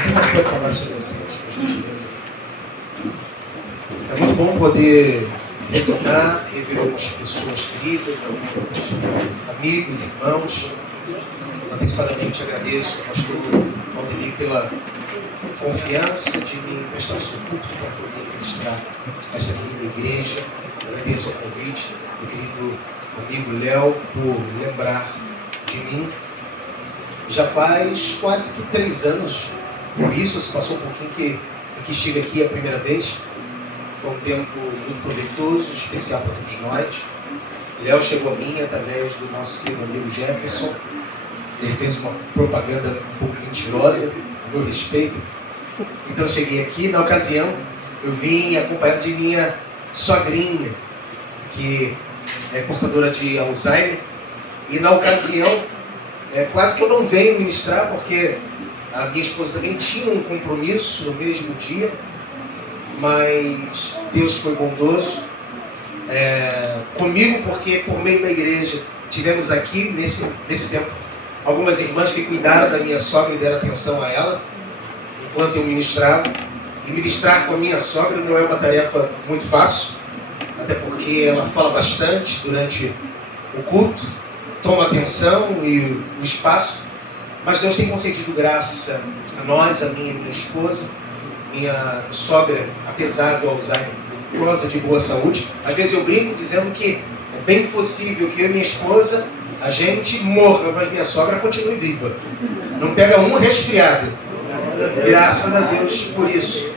Você não pode tomar suas assentos, por gentileza. É muito bom poder retornar, rever algumas pessoas queridas, alguns amigos, irmãos. Antecipadamente agradeço ao pastor Valdemir pela confiança de me emprestar o seu púlpito para poder ministrar esta querida igreja. Agradeço ao convite do querido amigo Léo por lembrar de mim. Já faz quase que 3 anos, por isso se passou um pouquinho que estive aqui a primeira vez. Foi um tempo muito proveitoso, especial para todos nós. Léo chegou a mim através do nosso querido amigo Jefferson. Ele fez uma propaganda um pouco mentirosa, a meu respeito. Então eu cheguei aqui, na ocasião, eu vim acompanhado de minha sogrinha, que é portadora de Alzheimer. E na ocasião, quase que eu não venho ministrar, porque a minha esposa também tinha um compromisso no mesmo dia. Mas Deus foi bondoso comigo, porque por meio da igreja tivemos aqui, nesse tempo, algumas irmãs que cuidaram da minha sogra e deram atenção a ela, enquanto eu ministrava. E ministrar com a minha sogra não é uma tarefa muito fácil, até porque ela fala bastante durante o culto, toma atenção e o espaço, mas Deus tem concedido graça a nós, a mim e minha esposa. Minha sogra, apesar do Alzheimer, goza de boa saúde. Às vezes eu brinco dizendo que é bem possível que eu e minha esposa, a gente morra, mas minha sogra continue viva. Não pega um resfriado. Graças a Deus por isso.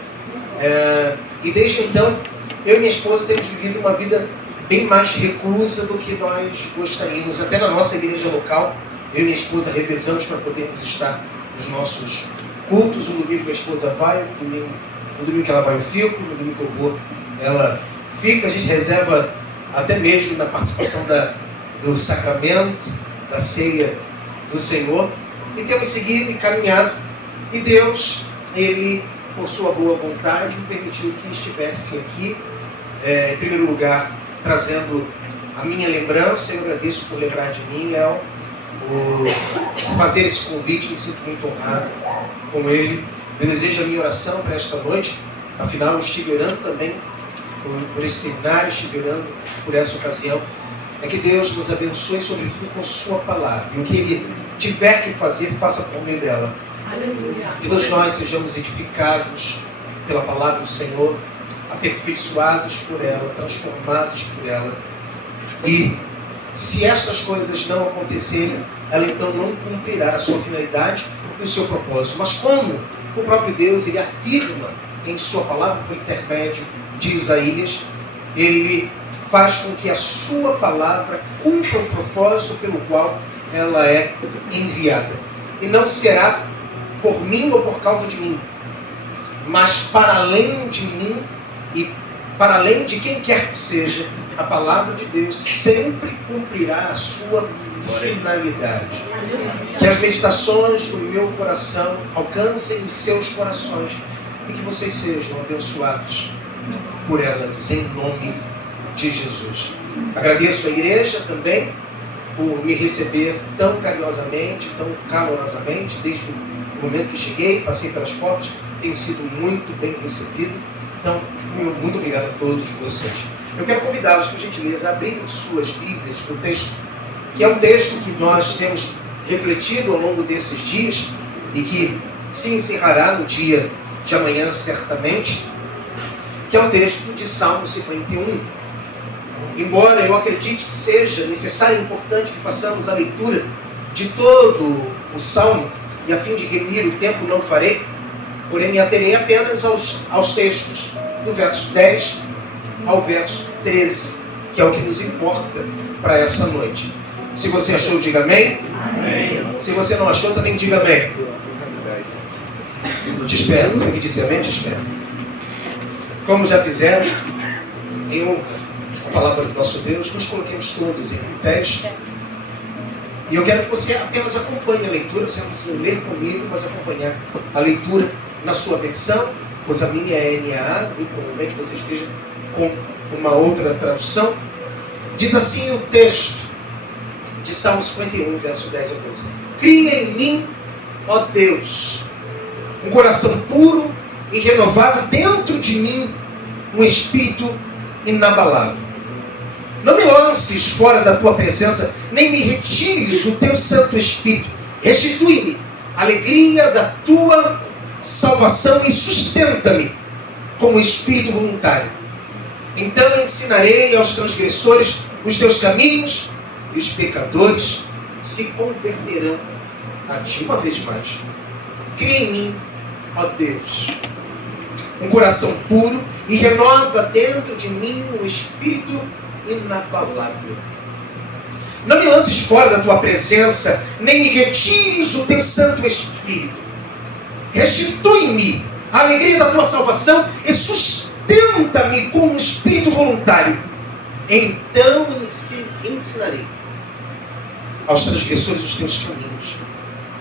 E desde então, eu e minha esposa temos vivido uma vida bem mais reclusa do que nós gostaríamos. Até na nossa igreja local, eu e minha esposa revezamos para podermos estar nos nossos cultos. Um domingo minha esposa vai, no domingo que ela vai eu fico, no domingo que eu vou ela fica. A gente reserva até mesmo na participação do sacramento, da ceia do Senhor, e temos seguido e caminhado. E Deus, Ele, por sua boa vontade, me permitiu que estivesse aqui, em primeiro lugar, trazendo a minha lembrança. Eu agradeço por lembrar de mim, Léo, por fazer esse convite. Me sinto muito honrado com ele. Eu desejo a minha oração para esta noite. Afinal, eu estive orando também por esse seminário, estive orando por essa ocasião. É que Deus nos abençoe, sobretudo com sua palavra. E o que Ele tiver que fazer, faça por meio dela. Aleluia. Que todos nós sejamos edificados pela palavra do Senhor, aperfeiçoados por ela, transformados por ela. E se estas coisas não acontecerem, ela então não cumprirá a sua finalidade e o seu propósito. Mas como o próprio Deus, Ele afirma em sua palavra, por intermédio de Isaías, Ele faz com que a sua palavra cumpra o propósito pelo qual ela é enviada. E não será por mim ou por causa de mim, mas para além de mim e para além de quem quer que seja, a palavra de Deus sempre cumprirá a sua finalidade. Que as meditações do meu coração alcancem os seus corações e que vocês sejam abençoados por elas, em nome de Jesus. Agradeço a igreja também por me receber tão carinhosamente, tão calorosamente, desde o momento que cheguei, passei pelas portas, tenho sido muito bem recebido. Então, muito obrigado a todos vocês. Eu quero convidá-los, por gentileza, a abrirem suas Bíblias no texto, que é um texto que nós temos refletido ao longo desses dias e que se encerrará no dia de amanhã, certamente, que é um texto de Salmo 51. Embora eu acredite que seja necessário e importante que façamos a leitura de todo o Salmo, e a fim de remir o tempo não farei, porém me aterei apenas aos textos do verso 10 ao verso 13, que é o que nos importa para essa noite. Se você achou, diga amém. Amém. Se você não achou, também diga amém. Eu te espero. Você que disse amém, te espero. Como já fizeram, em honra à palavra do nosso Deus, nos coloquemos todos em pés. E eu quero que você apenas acompanhe a leitura. Você não precisa ler comigo, mas acompanhar a leitura na sua versão, pois a minha é NAA, e provavelmente você esteja com uma outra tradução. Diz assim o texto de Salmo 51, verso 10 ao 12. Cria em mim, ó Deus, um coração puro e renovado dentro de mim, um espírito inabalável. Não me lances fora da tua presença, nem me retires o teu Santo Espírito. Restitui-me a alegria da tua salvação e sustenta-me como espírito voluntário. Então ensinarei aos transgressores os teus caminhos, e os pecadores se converterão a ti. Uma vez mais, cria em mim, ó Deus, um coração puro e renova dentro de mim um espírito inabalável. Não me lances fora da tua presença, nem me retires o teu Santo Espírito. Restitui-me a alegria da tua salvação e sustenta-me com um espírito voluntário. Então ensinarei aos transgressores os teus caminhos,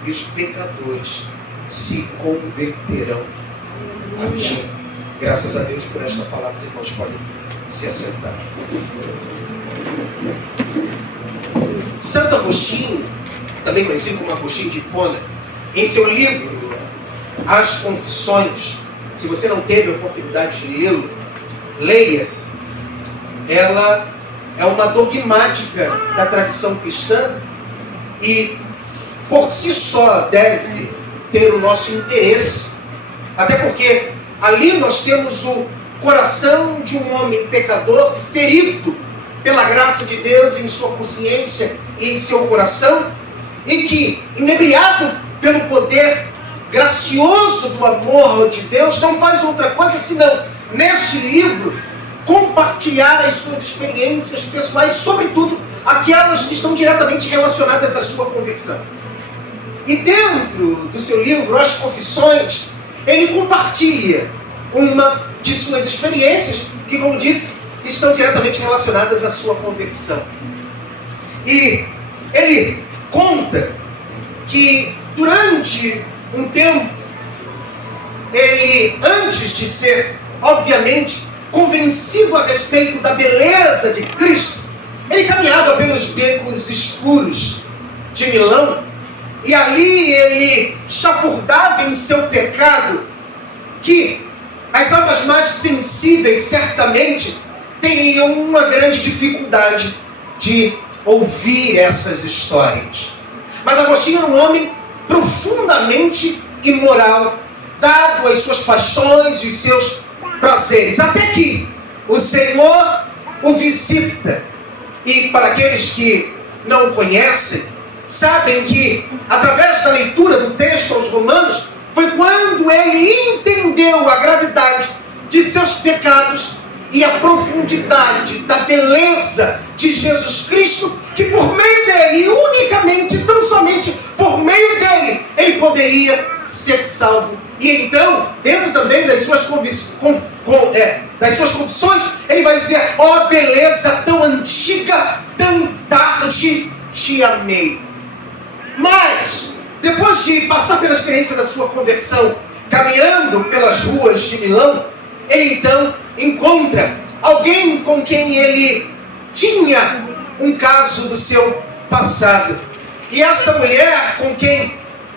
e os pecadores se converterão a ti. Graças a Deus por esta palavra. Os irmãos podem se assentar. Santo Agostinho, também conhecido como Agostinho de Hipona, em seu livro As Confissões, se você não teve a oportunidade de lê-lo, leia. Ela é uma dogmática da tradição cristã e por si só deve ter o nosso interesse, até porque ali nós temos o coração de um homem pecador ferido pela graça de Deus em sua consciência e em seu coração, e que, inebriado pelo poder gracioso do amor de Deus, não faz outra coisa senão, neste livro, compartilhar as suas experiências pessoais, sobretudo aquelas que estão diretamente relacionadas à sua conversão. E dentro do seu livro, As Confissões, ele compartilha uma de suas experiências que, como disse, estão diretamente relacionadas à sua conversão. E ele conta que durante um tempo, ele, antes de ser, obviamente, convencido a respeito da beleza de Cristo, ele caminhava pelos becos escuros de Milão, e ali ele chafurdava em seu pecado, que as almas mais sensíveis certamente teriam uma grande dificuldade de ouvir essas histórias. Mas Agostinho era um homem profundamente imoral, dado às suas paixões e os seus prazeres, até que o Senhor o visita. E para aqueles que não o conhecem, sabem que através da leitura do texto aos Romanos, foi quando ele entendeu a gravidade de seus pecados e a profundidade da beleza de Jesus Cristo, que por meio dele, unicamente, tão somente por meio dele, ele poderia ser salvo. E então, dentro também das suas confissões, ele vai dizer: ó beleza tão antiga, tão tarde te amei. Mas, depois de passar pela experiência da sua conversão, caminhando pelas ruas de Milão, ele então encontra alguém com quem ele tinha um caso do seu passado. E esta mulher, com quem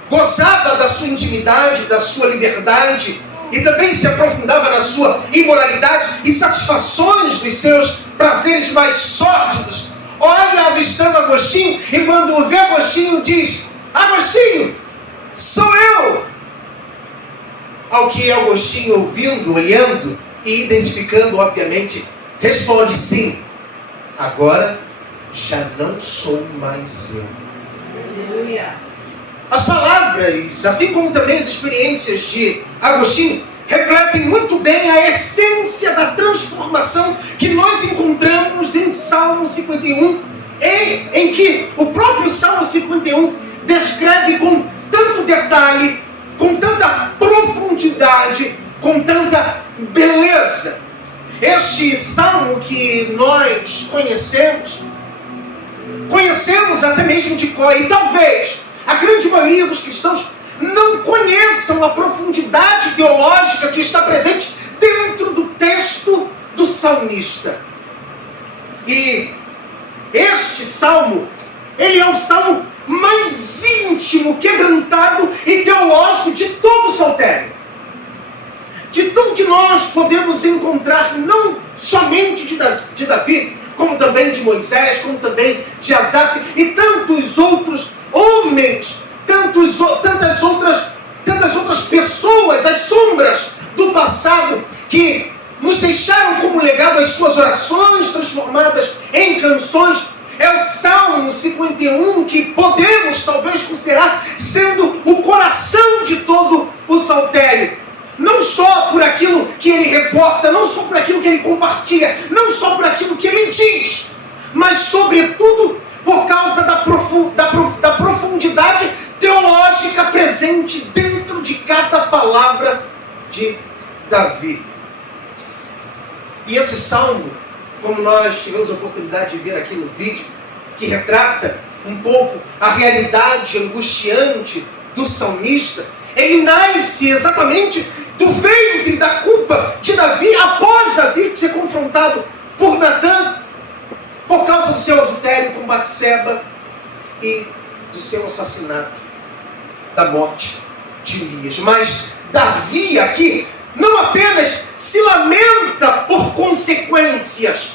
gozava da sua intimidade, da sua liberdade, e também se aprofundava na sua imoralidade e satisfações dos seus prazeres mais sórdidos, olha avistando Agostinho, e quando vê Agostinho diz: Agostinho, sou eu! Ao que Agostinho, ouvindo, olhando e identificando, obviamente, responde: sim, agora já não sou mais eu. Aleluia. As palavras, assim como também as experiências de Agostinho, refletem muito bem a essência da transformação que nós encontramos em Salmo 51, em que o próprio Salmo 51 descreve com tanto detalhe, com tanta profundidade, com tanta beleza. Este salmo que nós conhecemos até mesmo de cor, e talvez a grande maioria dos cristãos não conheçam a profundidade teológica que está presente dentro do texto do salmista. E este salmo, ele é o salmo mais íntimo, quebrantado e teológico de todo o saltério. nós podemos encontrar não somente de Davi, como também de Moisés, como também de Asaf e tantos outros homens, tantas outras pessoas, as sombras do passado que nos deixaram como legado as suas orações transformadas em canções. É o Salmo 51 que podemos talvez considerar sendo o coração de todo o saltério. Não só por aquilo que ele reporta, não só por aquilo que ele compartilha, não só por aquilo que ele diz, mas sobretudo por causa da profundidade teológica presente dentro de cada palavra de Davi. E esse salmo, como nós tivemos a oportunidade de ver aqui no vídeo, que retrata um pouco a realidade angustiante do salmista, ele nasce exatamente do ventre da culpa de Davi, após Davi ser confrontado por Natã, por causa do seu adultério com Batseba e do seu assassinato, da morte de Urias. Mas Davi aqui não apenas se lamenta por consequências,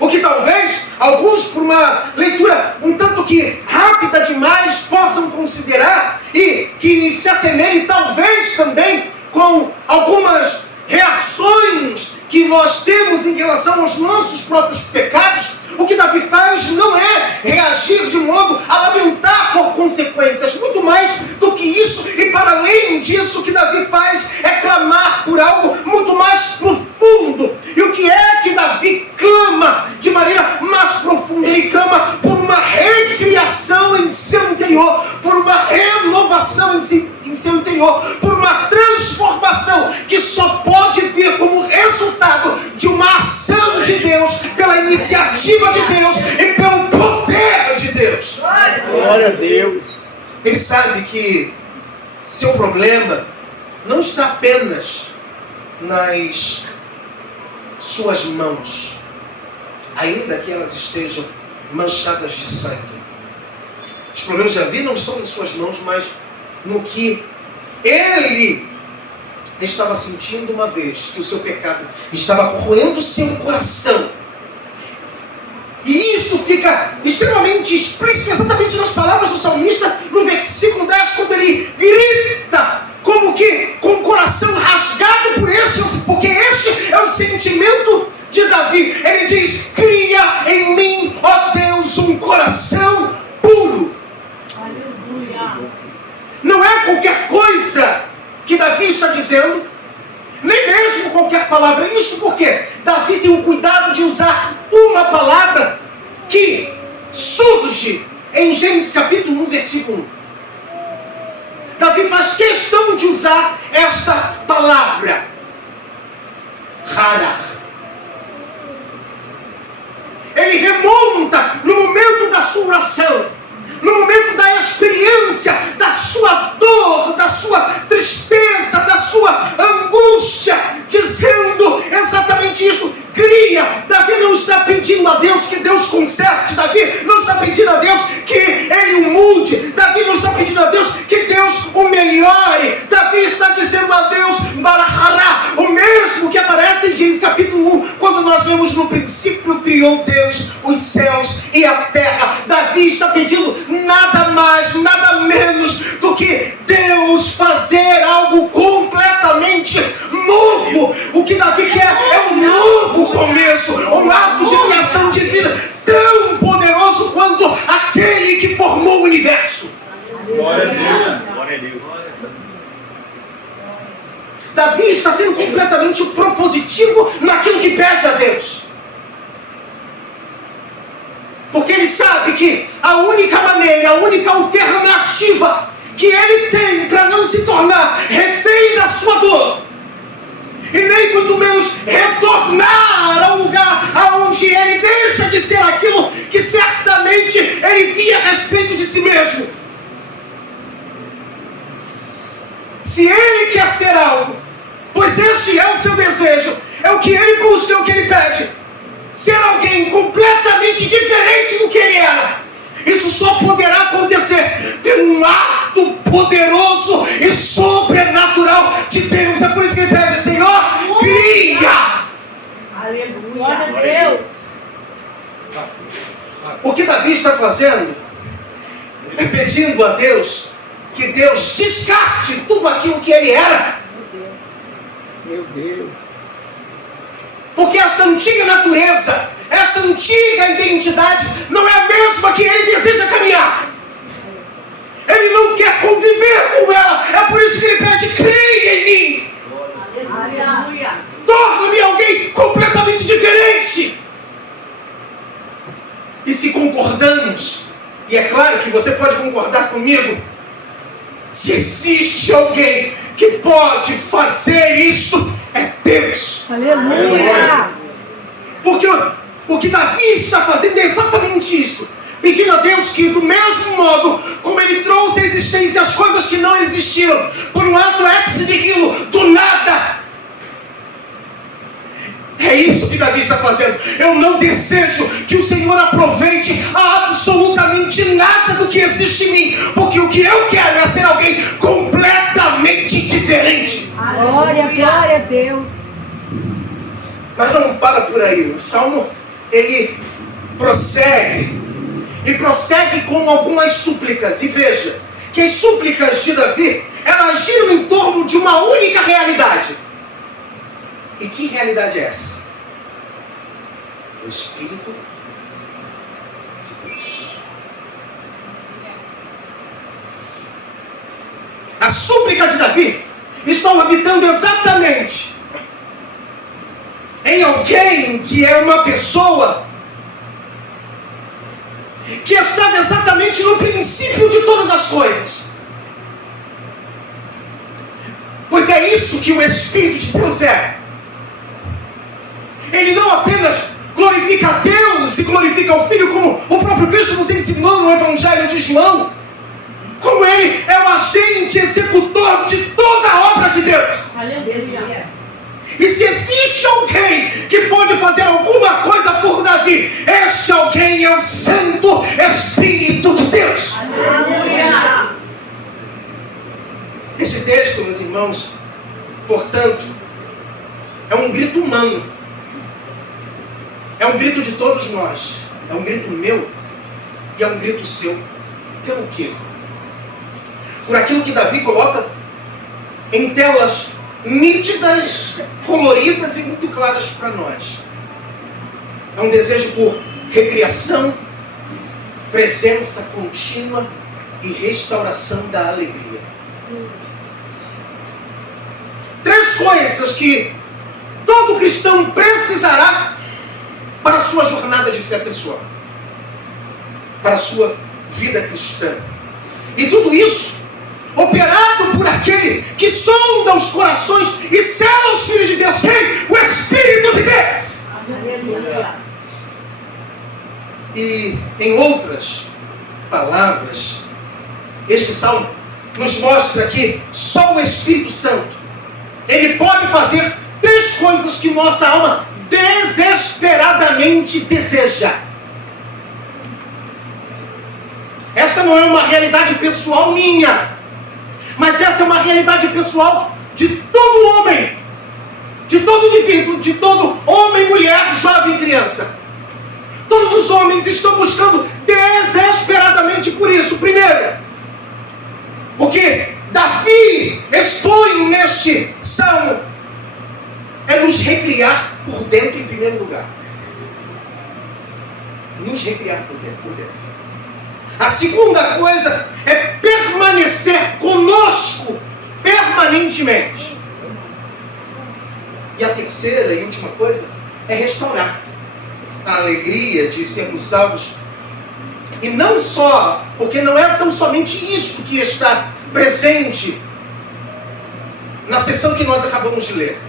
o que talvez alguns, por uma leitura um tanto que rápida demais, possam considerar e que se assemelhe talvez também com algumas reações que nós temos em relação aos nossos próprios pecados. O que Davi faz não é reagir de modo a lamentar por consequências, muito mais do que isso, e para além disso, o que Davi faz é clamar por algo muito mais profundo. E o que é que Davi clama de maneira mais profunda? Ele clama por uma recriação em seu interior, por uma renovação em seu interior, por uma transformação que só pode vir como resultado de uma ação de Deus, pela iniciativa de Deus e pelo poder de Deus. Glória a Deus. Ele sabe que seu problema não está apenas nas suas mãos, ainda que elas estejam manchadas de sangue. Os problemas de Davi não estão em suas mãos, mas no que ele estava sentindo uma vez que o seu pecado estava corroendo o seu coração. E isso fica extremamente explícito exatamente nas palavras do salmista, no versículo 10, quando ele grita, como que com o coração rasgado por este, porque este é o sentimento de Davi. Ele diz: cria em mim, ó Deus, um coração puro. Aleluia. Não é qualquer coisa que Davi está dizendo, nem mesmo qualquer palavra. Isto porque Davi tem o cuidado de usar uma palavra que surge em Gênesis capítulo 1, versículo 1. Davi faz questão de usar esta palavra, Harah. Ele remonta no momento da sua oração, no momento da experiência, da sua dor, da sua tristeza, da sua angústia, dizendo exatamente isso: cria. Davi não está pedindo a Deus que Deus conserte, Davi não está pedindo a Deus que Ele o mude, Davi não está pedindo a Deus que Deus o melhore. Davi está dizendo a Deus, Barahará, o mesmo que aparece em Gênesis capítulo 1, quando nós vemos: no princípio criou Deus os céus e a terra. Davi está pedindo nada mais, nada menos do que Deus fazer algo completamente novo. O que Davi quer é um novo começo, um ato de criação divina tão poderoso quanto aquele que formou o universo. Glória a Deus. Glória a Deus. Davi está sendo completamente propositivo naquilo que pede a Deus, porque ele sabe que a única maneira, a única alternativa que ele tem para não se tornar refém da sua dor, e nem muito menos retornar ao lugar aonde ele deixa de ser aquilo que certamente ele via a respeito de si mesmo. Se ele quer ser algo, pois este é o seu desejo, é o que ele busca, é o que ele pede, ser alguém completamente diferente do que ele era, isso só poderá acontecer por um ato poderoso e sobrenatural de Deus. É por isso que ele pede: Senhor, cria fazendo é pedindo a Deus que Deus descarte tudo aquilo que ele era. Meu Deus. Porque esta antiga natureza, esta antiga identidade não é a mesma que ele deseja caminhar. Ele não quer conviver com ela. É por isso que ele pede: creia em mim. Aleluia. Torna-me alguém completamente diferente. E se concordamos, e é claro que você pode concordar comigo, se existe alguém que pode fazer isto, é Deus. Aleluia. Porque o que Davi está fazendo é exatamente isso. Pedindo a Deus que, do mesmo modo como ele trouxe à existência as coisas que não existiram, por um ato ex nihilo, do nada. É isso que Davi está fazendo. Eu não desejo que o Senhor aproveite absolutamente nada do que existe em mim, porque o que eu quero é ser alguém completamente diferente. Glória, glória a Deus. Mas não para por aí. O Salmo, ele prossegue. E prossegue com algumas súplicas. E veja que as súplicas de Davi, elas giram em torno de uma única realidade. E que realidade é essa? O Espírito de Deus. A súplica de Davi está orbitando exatamente em alguém que é uma pessoa que estava exatamente no princípio de todas as coisas. Pois é isso que o Espírito de Deus é. Ele não apenas glorifica a Deus e glorifica o Filho, como o próprio Cristo nos ensinou no Evangelho de João, como ele é o agente executor de toda a obra de Deus. Aleluia. E se existe alguém que pode fazer alguma coisa por Davi, este alguém é o Santo Espírito de Deus. Aleluia. Esse texto, meus irmãos, portanto, é um grito humano. É um grito de todos nós. É um grito meu e é um grito seu. Pelo quê? Por aquilo que Davi coloca em telas nítidas, coloridas e muito claras para nós. É um desejo por recriação, presença contínua e restauração da alegria. 3 coisas que todo cristão precisará para a sua jornada de fé pessoal, para a sua vida cristã. E tudo isso operado por aquele que sonda os corações e sela os filhos de Deus. Quem? O Espírito de Deus. Aleluia. E em outras palavras, este salmo nos mostra que só o Espírito Santo, ele pode fazer 3 coisas que nossa alma desesperadamente deseja. Essa não é uma realidade pessoal minha, mas essa é uma realidade pessoal de todo homem, de todo indivíduo, de todo homem, mulher, jovem, criança. Todos os homens estão buscando desesperadamente por isso. Primeiro, o que Davi expõe neste salmo é nos recriar por dentro em primeiro lugar. Nos recriar por dentro. A segunda coisa é permanecer conosco permanentemente. E a terceira e última coisa é restaurar a alegria de sermos salvos. E não só, porque não é tão somente isso que está presente na sessão que nós acabamos de ler.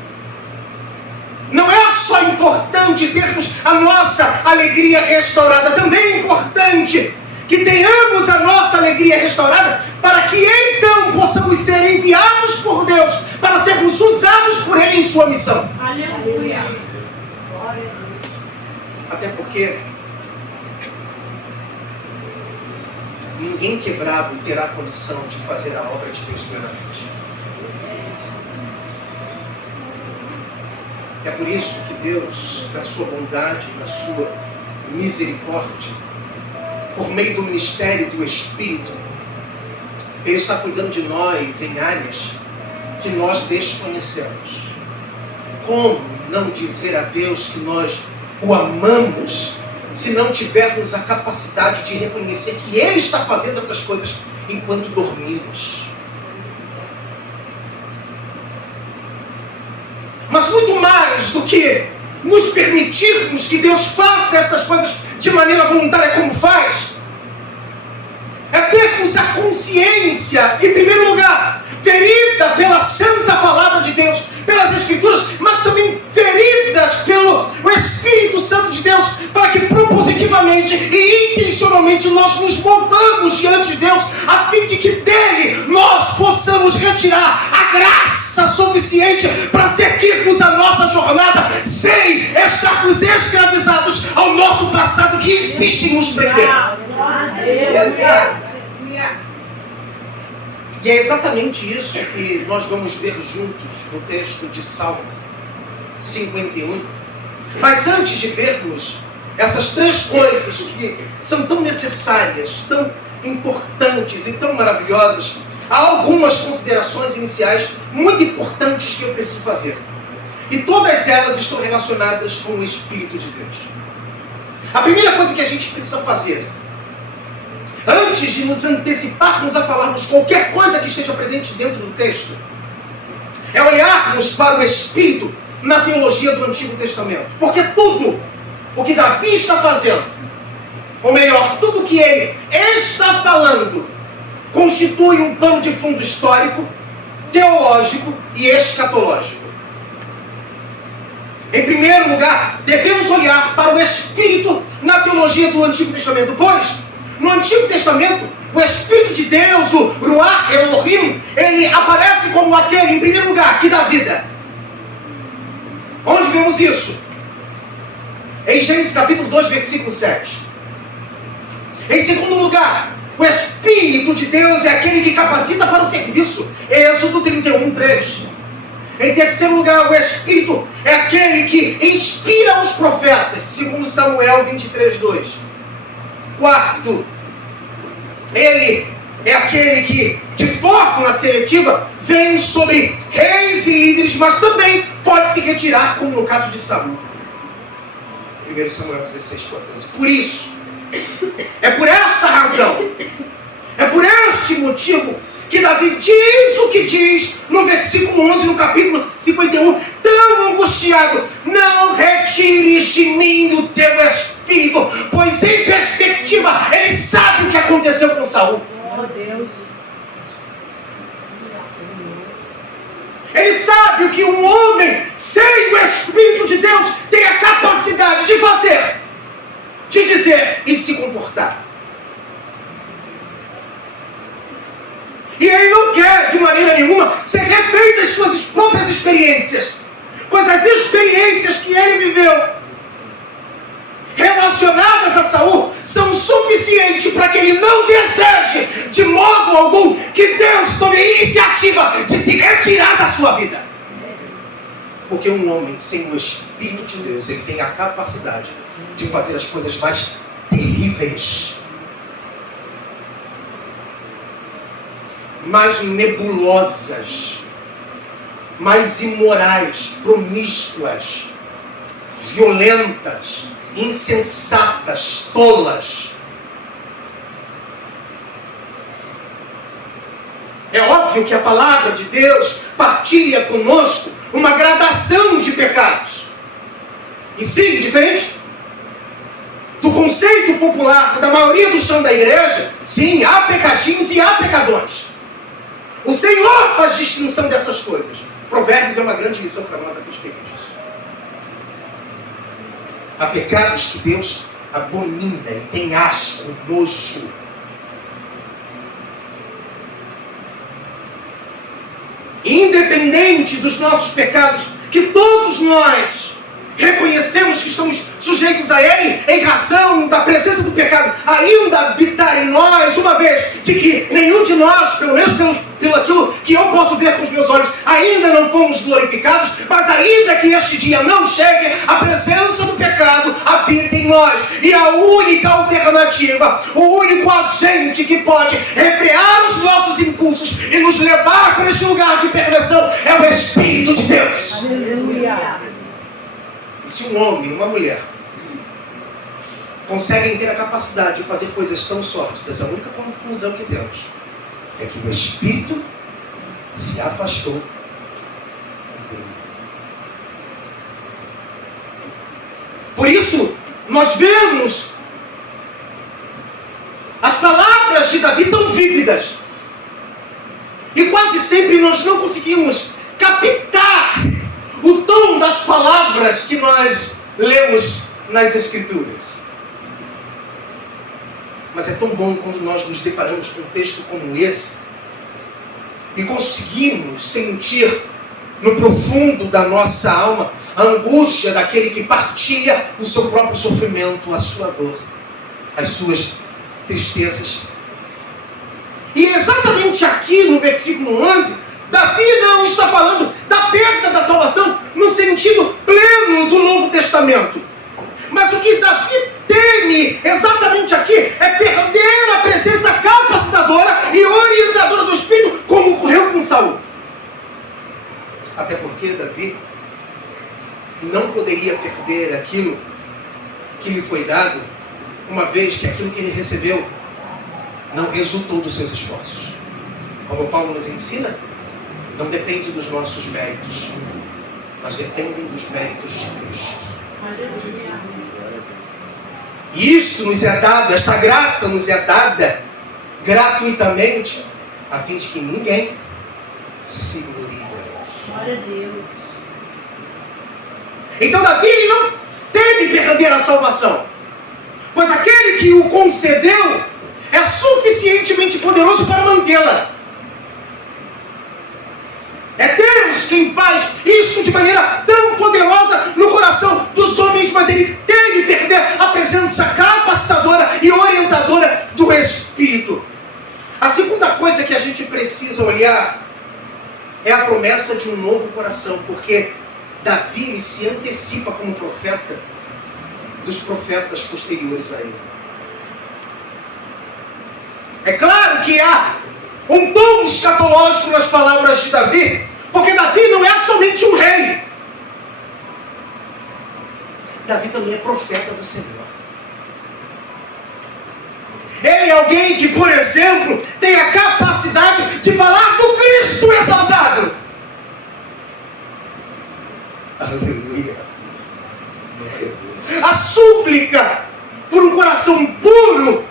Não é só importante termos a nossa alegria restaurada, também é importante que tenhamos a nossa alegria restaurada para que então possamos ser enviados por Deus para sermos usados por Ele em sua missão. Aleluia. Até porque ninguém quebrado terá condição de fazer a obra de Deus plenamente. É por isso que Deus, na sua bondade, na sua misericórdia, por meio do ministério do Espírito, Ele está cuidando de nós em áreas que nós desconhecemos. Como não dizer a Deus que nós o amamos se não tivermos a capacidade de reconhecer que Ele está fazendo essas coisas enquanto dormimos? Mas muito mais do que nos permitirmos que Deus faça estas coisas de maneira voluntária como faz, é termos a consciência, em primeiro lugar, ferida pela santa palavra de Deus, pelas Escrituras, mas também feridas pelo Espírito Santo de Deus, para que propositivamente e intencionalmente nós nos movamos diante de Deus, a fim de que dele nós possamos retirar a graça suficiente para seguirmos a nossa jornada sem estarmos escravizados ao nosso passado que insiste em nos prender. E é exatamente isso que nós vamos ver juntos no texto de Salmo 51. Mas antes de vermos essas três coisas que são tão necessárias, tão importantes e tão maravilhosas, há algumas considerações iniciais muito importantes que eu preciso fazer. E todas elas estão relacionadas com o Espírito de Deus. A primeira coisa que a gente precisa fazer, antes de nos anteciparmos a falarmos qualquer coisa que esteja presente dentro do texto, é olharmos para o Espírito na teologia do Antigo Testamento. Porque tudo o que Davi está fazendo, ou melhor, tudo o que ele está falando, constitui um pano de fundo histórico, teológico e escatológico. Em primeiro lugar, devemos olhar para o Espírito na teologia do Antigo Testamento, pois no Antigo Testamento, o Espírito de Deus, o Ruach Elohim, ele aparece como aquele, em primeiro lugar, que dá vida. Onde vemos isso? Em Gênesis capítulo 2, versículo 7. Em segundo lugar, o Espírito de Deus é aquele que capacita para o serviço. Êxodo 31, 3. Em terceiro lugar, o Espírito é aquele que inspira os profetas, segundo Samuel 23, 2. Quarto, ele é aquele que, de forma seletiva, vem sobre reis e líderes, mas também pode se retirar, como no caso de Saul. 1 Samuel 16, 14. Por isso, é por esta razão, é por este motivo, que Davi diz o que diz no versículo 11, no capítulo 51, tão angustiado: não retires de mim o teu Espírito, pois em perspectiva ele sabe o que aconteceu com Saul. Oh, Deus. Ele sabe o que um homem sem o Espírito de Deus tem a capacidade de fazer, de dizer e de se comportar. E ele não quer, de maneira nenhuma, ser refém das suas próprias experiências, pois as experiências que ele viveu relacionadas a Saul são suficientes para que ele não deseje de modo algum que Deus tome a iniciativa de se retirar da sua vida. Porque um homem sem o Espírito de Deus, ele tem a capacidade de fazer as coisas mais terríveis, mais nebulosas, mais imorais, promíscuas, violentas, insensatas, tolas. É óbvio que a palavra de Deus partilha conosco uma gradação de pecados. E sim, diferente do conceito popular da maioria do chão da igreja, sim, há pecadinhos e há pecadões. O Senhor faz distinção dessas coisas. Provérbios é uma grande lição para nós a respeito disso. Há pecados que Deus abomina, Ele tem asco, nojo. Independente dos nossos pecados, que todos nós reconhecemos que estamos sujeitos a Ele, em razão da presença do pecado ainda habitar em nós, uma vez de que nenhum de nós, pelo menos pelo aquilo que eu posso ver com os meus olhos, ainda não fomos glorificados, mas ainda que este dia não chegue, a presença do pecado habita em nós. E a única alternativa, o único agente que pode refrear os nossos impulsos e nos levar para este lugar de perversão é o Espírito de Deus. Aleluia. E se um homem, uma mulher, conseguem ter a capacidade de fazer coisas tão sórdidas, a única conclusão que temos é que o Espírito se afastou dele. Por isso, nós vemos as palavras de Davi tão vívidas. E quase sempre nós não conseguimos captar o tom das palavras que nós lemos nas Escrituras. Mas é tão bom quando nós nos deparamos com um texto como esse e conseguimos sentir no profundo da nossa alma a angústia daquele que partilha o seu próprio sofrimento, a sua dor, as suas tristezas. E exatamente aqui no versículo 11, Davi não está falando da perda da salvação no sentido pleno do Novo Testamento. Mas o que Davi teme exatamente aqui é perder a presença capacitadora e orientadora do Espírito, como ocorreu com Saul. Até porque Davi não poderia perder aquilo que lhe foi dado, uma vez que aquilo que ele recebeu não resultou dos seus esforços. Como Paulo nos ensina, não depende dos nossos méritos, mas dependem dos méritos de Cristo. E isto nos é dado, esta graça nos é dada gratuitamente, a fim de que ninguém se glorie. Glória a Deus. Então Davi ele não teme perder a salvação, pois aquele que o concedeu é suficientemente poderoso para mantê-la. É Deus quem faz isso de maneira tão poderosa no coração dos homens, mas ele teme perder a presença capacitadora e orientadora do Espírito. A segunda coisa que a gente precisa olhar é a promessa de um novo coração, porque Davi ele se antecipa como profeta dos profetas posteriores a ele. É claro que há um tom escatológico nas palavras de Davi, porque Davi não é somente um rei. Davi também é profeta do Senhor. Ele é alguém que, por exemplo, tem a capacidade de falar do Cristo exaltado. Aleluia. A súplica por um coração puro,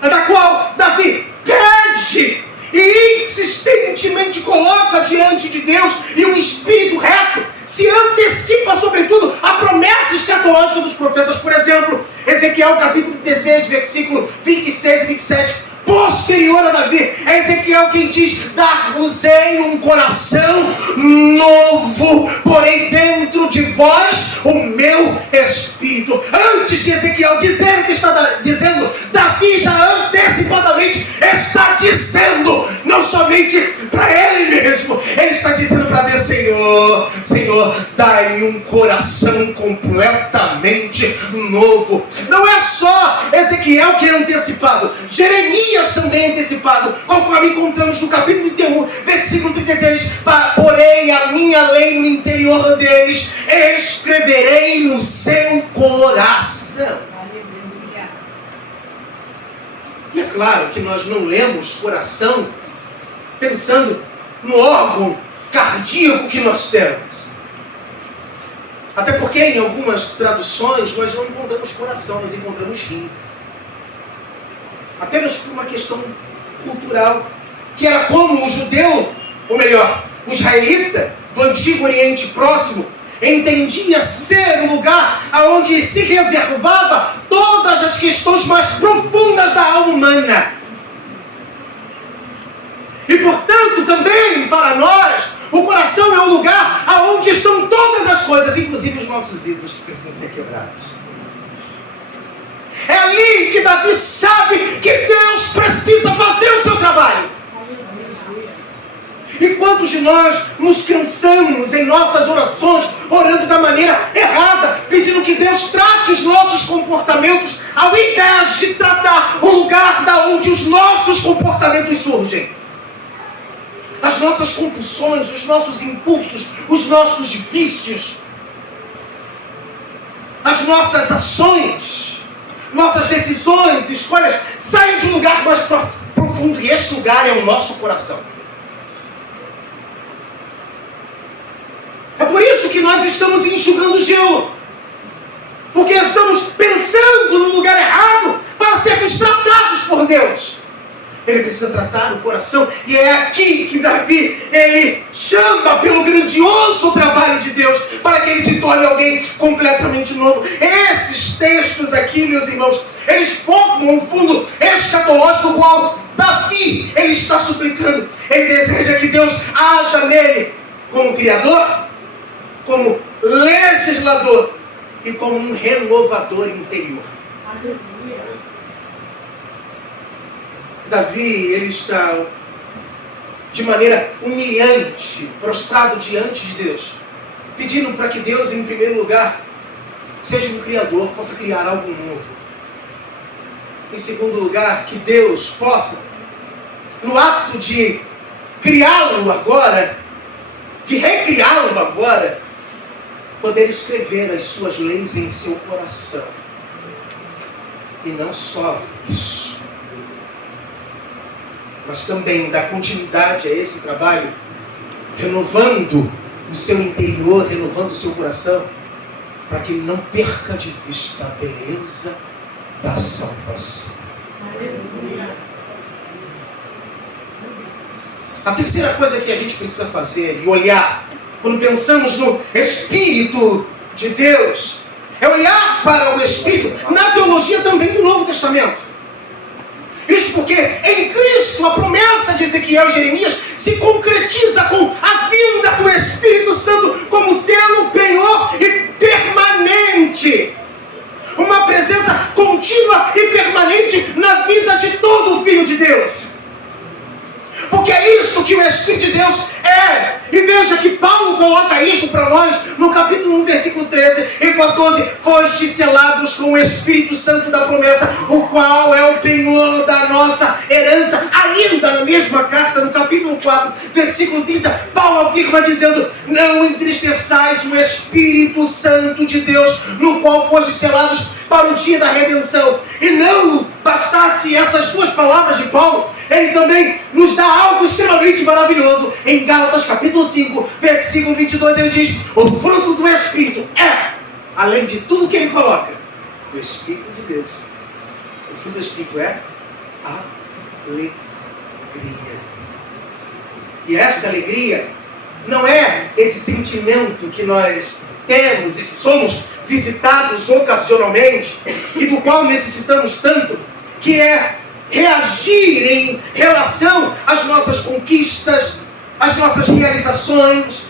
da qual Davi pede e insistentemente coloca diante de Deus, e um espírito reto se antecipa sobretudo a promessa escatológica dos profetas. Por exemplo, Ezequiel capítulo 16, versículo 26 e 27, posterior a Davi, é Ezequiel quem diz: dar-vos-ei um coração novo, porém dentro de vós o meu espírito. Antes de Ezequiel dizer o que está dizendo, Davi já antecipadamente está dizendo, não somente para ele mesmo, ele está dizendo para Deus: Senhor, Senhor, dai-me um coração completamente novo. Não é só Ezequiel que é antecipado, Jeremias também é antecipado, conforme encontramos no capítulo 31, versículo 33, porém a minha lei no interior deles escreverei no seu coração. E é claro que nós não lemos coração pensando no órgão cardíaco que nós temos. Até porque em algumas traduções nós não encontramos coração, nós encontramos rim. Apenas por uma questão cultural, que era como o judeu, ou melhor, o israelita do Antigo Oriente Próximo, entendia ser o lugar onde se reservava todas as questões mais profundas da alma humana. E portanto também para nós o coração é o lugar onde estão todas as coisas, inclusive os nossos ídolos que precisam ser quebrados. É ali que Davi sabe que Deus precisa fazer o seu trabalho. E quantos de nós nos cansamos em nossas orações, orando da maneira errada, pedindo que Deus trate os nossos comportamentos, ao invés de tratar o lugar da onde os nossos comportamentos surgem. As nossas compulsões, os nossos impulsos, os nossos vícios, as nossas ações, nossas decisões, escolhas, saem de um lugar mais profundo, e este lugar é o nosso coração. É por isso que nós estamos enxugando gelo, porque estamos pensando no lugar errado para sermos tratados por Deus. Ele precisa tratar o coração, e é aqui que Davi, ele chama pelo grandioso trabalho de Deus, para que ele se torne alguém completamente novo. Esses textos aqui, meus irmãos, eles formam um fundo escatológico, do qual Davi, ele está suplicando. Ele deseja que Deus haja nele como Criador, como legislador e como um renovador interior. Davi, ele está de maneira humilhante, prostrado diante de Deus, pedindo para que Deus, em primeiro lugar, seja um Criador, possa criar algo novo. Em segundo lugar, que Deus possa, no ato de criá-lo agora, de recriá-lo agora, poder escrever as suas leis em seu coração. E não só isso, mas também dar continuidade a esse trabalho, renovando o seu interior, renovando o seu coração, para que ele não perca de vista a beleza da salvação. A terceira coisa que a gente precisa fazer e olhar, quando pensamos no Espírito de Deus, é olhar para o Espírito na teologia também do Novo Testamento. Isso porque em Cristo a promessa de Ezequiel e Jeremias se concretiza com a vinda do Espírito Santo como sendo penhor e permanente. Uma presença contínua e permanente na vida de todo filho de Deus. Porque é isso que o Espírito de Deus é. E veja que Paulo coloca isso para nós no capítulo 1, versículo 13 e 14. Fostes selados com o Espírito Santo da promessa, o qual é o penhor da nossa herança. Ainda na mesma carta, no capítulo 4, versículo 30, Paulo afirma dizendo: não entristeçais o Espírito Santo de Deus, no qual fostes selados para o dia da redenção. E não bastasse essas duas palavras de Paulo, ele também nos dá algo extremamente maravilhoso. Em Gálatas capítulo 5, versículo 22, ele diz: o fruto do Espírito é, além de tudo que ele coloca, o Espírito de Deus. O fruto do Espírito é alegria. E esta alegria não é esse sentimento que nós temos e somos visitados ocasionalmente, e do qual necessitamos tanto, que é reagir em relação às nossas conquistas, às nossas realizações,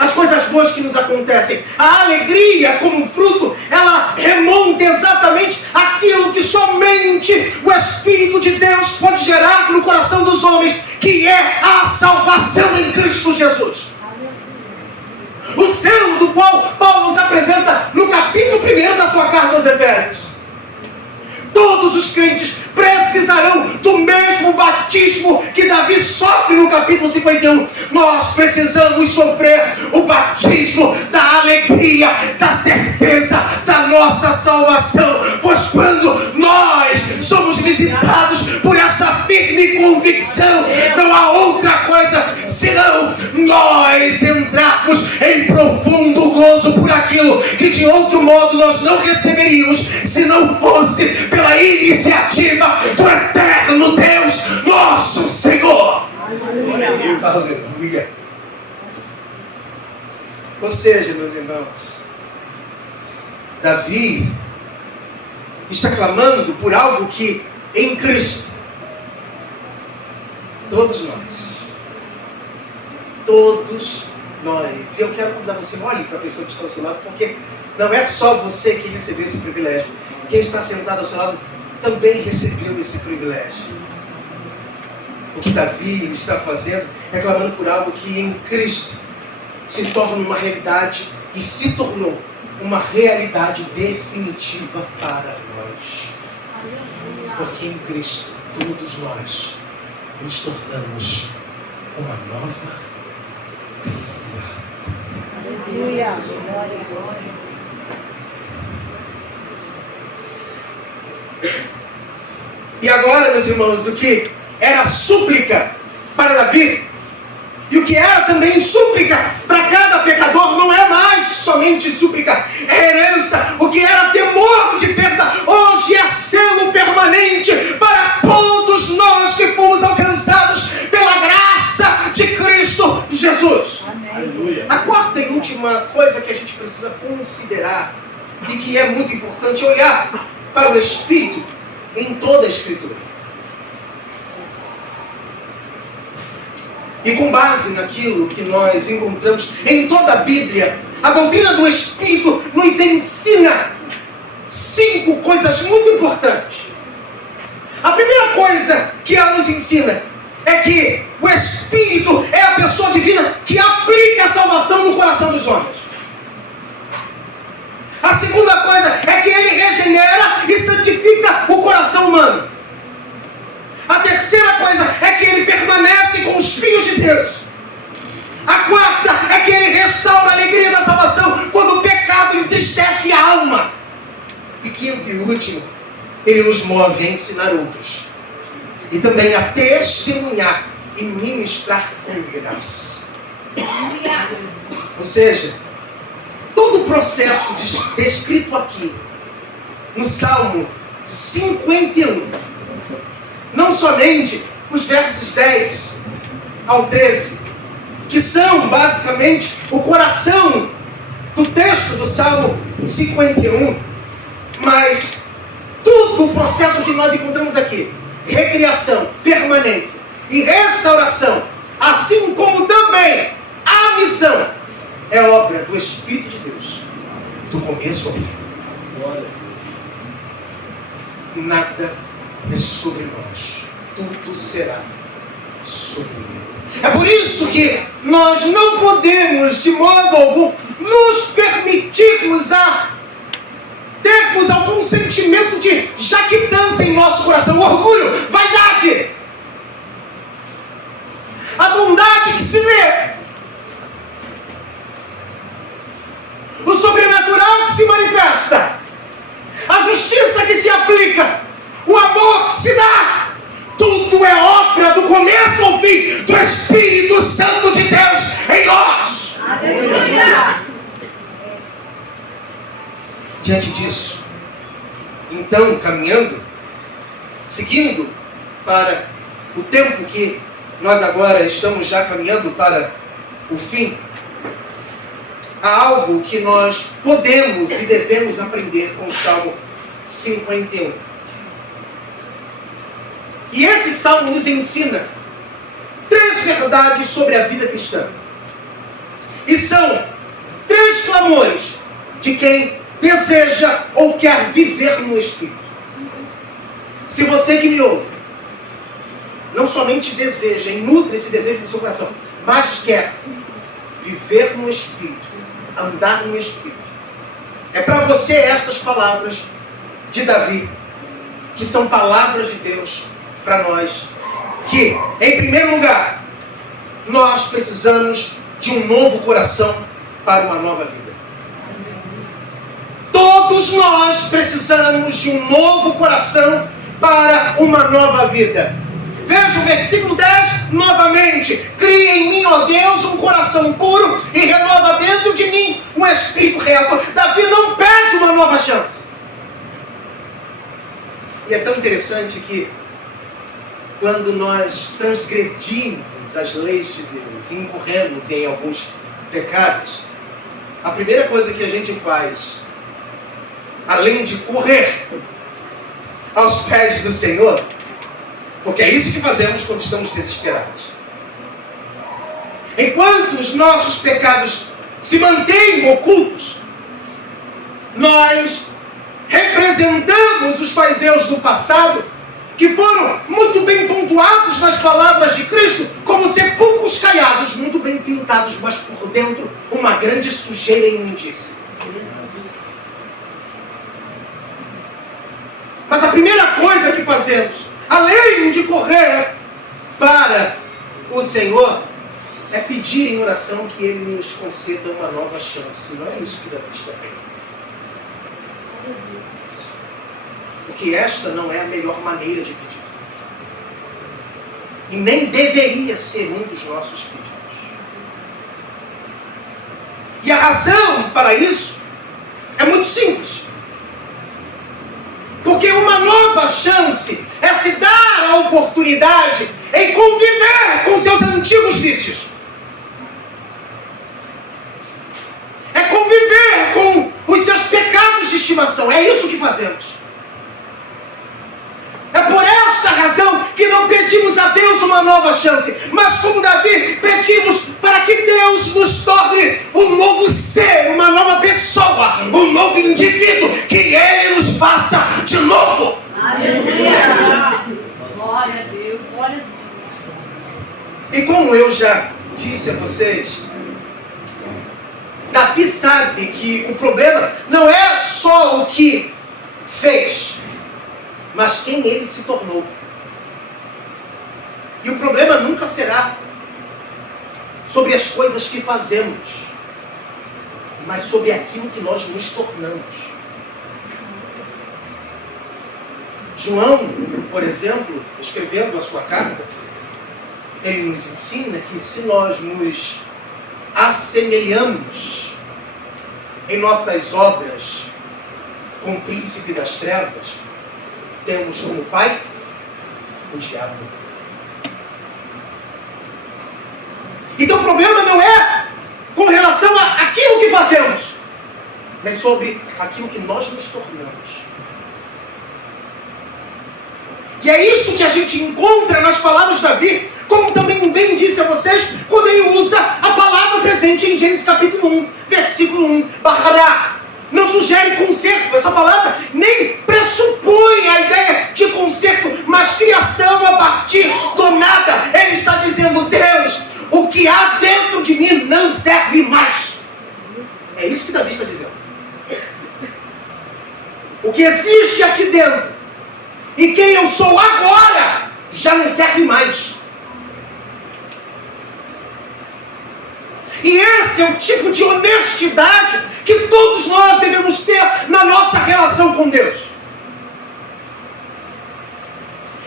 às coisas boas que nos acontecem. A alegria como fruto, ela remonta exatamente àquilo que somente o Espírito de Deus pode gerar no coração dos homens, que é a salvação em Cristo Jesus. O selo do qual Paulo nos apresenta no capítulo 1 da sua carta aos Efésios. Todos os crentes precisarão do mesmo batismo que Davi sofre no capítulo 51. Nós precisamos sofrer o batismo da alegria, da certeza da nossa salvação. Pois quando nós somos visitados por esta firme convicção, não há outra coisa senão nós entrarmos em profundo gozo por aquilo que de outro modo nós não receberíamos, se não fosse pela iniciativa do eterno Deus, nosso Senhor. Aleluia. Aleluia. Ou seja, meus irmãos, Davi está clamando por algo que em Cristo todos nós, e eu quero convidar você, olhe para a pessoa que está ao seu lado, porque não é só você que recebeu esse privilégio. Quem está sentado ao seu lado também recebeu esse privilégio. o que Davi está fazendo, é clamando por algo que em Cristo se torna uma realidade e se tornou uma realidade definitiva para nós. Porque em Cristo todos nós nos tornamos uma nova criatura. Aleluia. E agora, meus irmãos, o que era súplica para Davi, e o que era também súplica para cada pecador, não é mais somente súplica, é herança. O que era temor de perda, hoje é selo permanente para todos nós que fomos alcançados pela graça de Cristo Jesus. Amém. A quarta e última coisa que a gente precisa considerar, e que é muito importante, é olhar para o Espírito em toda a Escritura. E com base naquilo que nós encontramos em toda a Bíblia, a doutrina do Espírito nos ensina 5 coisas muito importantes. A primeira coisa que ela nos ensina é que o Espírito é a pessoa divina que aplica a salvação no coração dos homens. A segunda coisa é que ele regenera e santifica o coração humano. A terceira coisa é que ele permanece com os filhos de Deus. A quarta é que ele restaura a alegria da salvação quando o pecado entristece a alma. E quinto e último, ele nos move a ensinar outros. E também a testemunhar e ministrar com graça. Ou seja, todo o processo descrito aqui no Salmo 51, não somente os versos 10 ao 13, que são basicamente o coração do texto do Salmo 51, mas todo o processo que nós encontramos aqui, recriação, permanência e restauração, assim como também a missão, é obra do Espírito de Deus, do começo ao fim. Nada é sobre nós, tudo será sobre Ele. É por isso que nós não podemos, de modo algum, nos permitirmos a termos algum sentimento de jactância em nosso coração, orgulho, vaidade. A bondade que se vê, o sobrenatural que se manifesta, a justiça que se aplica, o amor que se dá, tudo é obra do começo ao fim do Espírito Santo de Deus em nós. Aleluia. Diante disso, então, caminhando, seguindo para o tempo que nós agora estamos já caminhando para o fim, há algo que nós podemos e devemos aprender com o Salmo 51. E esse Salmo nos ensina 3 verdades sobre a vida cristã. E são 3 clamores de quem deseja ou quer viver no Espírito. Se você que me ouve, não somente deseja e nutre esse desejo no seu coração, mas quer viver no Espírito, andar no Espírito, é para você estas palavras de Davi, que são palavras de Deus para nós, que, em primeiro lugar, nós precisamos de um novo coração para uma nova vida. Todos nós precisamos de um novo coração para uma nova vida. Veja o versículo 10 novamente. Cria em mim, ó Deus, um coração puro e renova dentro de mim um espírito reto. Davi não pede uma nova chance. E é tão interessante que quando nós transgredimos as leis de Deus e incorremos em alguns pecados, a primeira coisa que a gente faz, além de correr aos pés do Senhor, porque é isso que fazemos quando estamos desesperados. Enquanto os nossos pecados se mantêm ocultos, nós representamos os fariseus do passado, que foram muito bem pontuados nas palavras de Cristo, como sepulcros caiados, muito bem pintados, mas por dentro uma grande sujeira e imundícia. Mas a primeira coisa que fazemos, além de correr para o Senhor, é pedir em oração que Ele nos conceda uma nova chance. Não é isso que Davi está fazendo. Porque esta não é a melhor maneira de pedir. E nem deveria ser um dos nossos pedidos. E a razão para isso é muito simples. Porque uma nova chance é se dar a oportunidade em conviver com seus antigos vícios. É conviver com os seus pecados de estimação. É isso que fazemos. É por esta razão que não pedimos a Deus uma nova chance, mas como Davi, pedimos para que Deus nos torne um novo ser, uma nova pessoa, um novo indivíduo, que Ele nos faça de novo. Aleluia! Glória a Deus, glória a Deus. E como eu já disse a vocês, Davi sabe que o problema não é só o que fez, mas quem ele se tornou. E o problema nunca será sobre as coisas que fazemos, mas sobre aquilo que nós nos tornamos. João, por exemplo, escrevendo a sua carta, ele nos ensina que se nós nos assemelhamos em nossas obras com o príncipe das trevas, temos como pai o diabo. Então o problema não é com relação àquilo que fazemos, mas sobre aquilo que nós nos tornamos. E é isso que a gente encontra nas palavras de Davi, como também bem disse a vocês, quando ele usa a palavra presente em Gênesis capítulo 1, versículo 1, Bahará. Não sugere conserto, essa palavra nem pressupõe a ideia de conserto, mas criação a partir do nada. Ele está dizendo, Deus, o que há dentro de mim não serve mais. É isso que Davi está dizendo. O que existe aqui dentro e quem eu sou agora já não serve mais. E esse é o tipo de honestidade que todos nós devemos ter na nossa relação com Deus.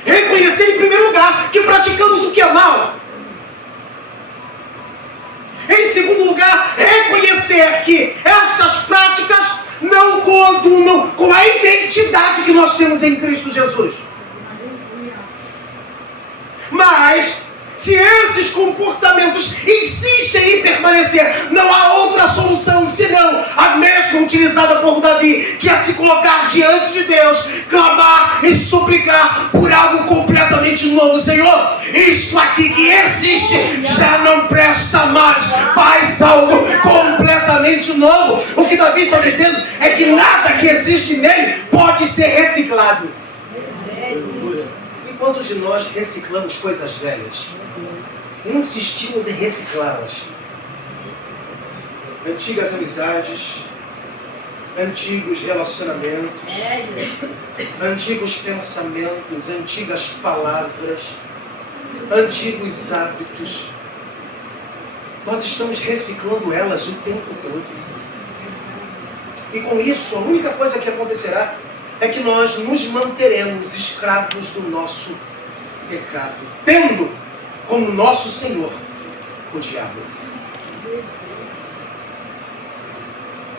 Reconhecer em primeiro lugar que praticamos o que é mal. Em segundo lugar, reconhecer que estas práticas não coadunam com a identidade que nós temos em Cristo Jesus. Mas se esses comportamentos insistem em permanecer, não há outra solução senão a mesma utilizada por Davi, que é se colocar diante de Deus, clamar e suplicar por algo completamente novo. Senhor, isto aqui que existe já não presta mais, faz algo completamente novo. O que Davi está dizendo é que nada que existe nele pode ser reciclado. E quantos de nós reciclamos coisas velhas? Insistimos em reciclá-las. Antigas amizades, antigos relacionamentos, antigos pensamentos, antigas palavras, antigos hábitos. Nós estamos reciclando elas o tempo todo. E com isso, a única coisa que acontecerá é que nós nos manteremos escravos do nosso pecado, tendo como nosso Senhor o diabo.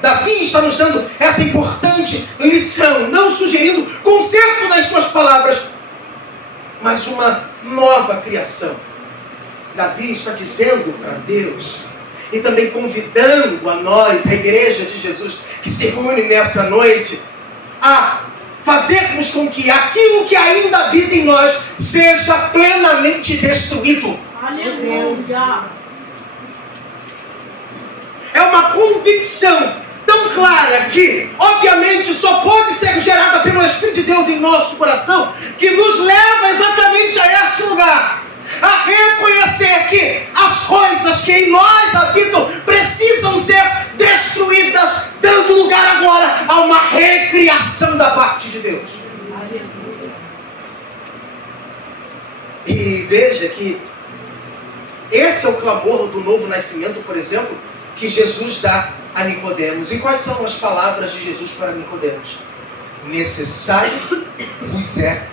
Davi está nos dando essa importante lição, não sugerindo conserto nas suas palavras, mas uma nova criação. Davi está dizendo para Deus e também convidando a nós, a igreja de Jesus, que se reúne nessa noite, a fazermos com que aquilo que ainda habita em nós seja plenamente destruído. Aleluia! É uma convicção tão tão clara que, obviamente, só pode ser gerada pelo Espírito de Deus em nosso coração, que nos leva exatamente a este lugar, a reconhecer que as coisas que em nós habitam precisam ser destruídas, dando lugar agora a uma recriação da parte de Deus. E veja que esse é o clamor do novo nascimento, por exemplo, que Jesus dá a Nicodemos. E quais são as palavras de Jesus para Nicodemos? Necessário vos é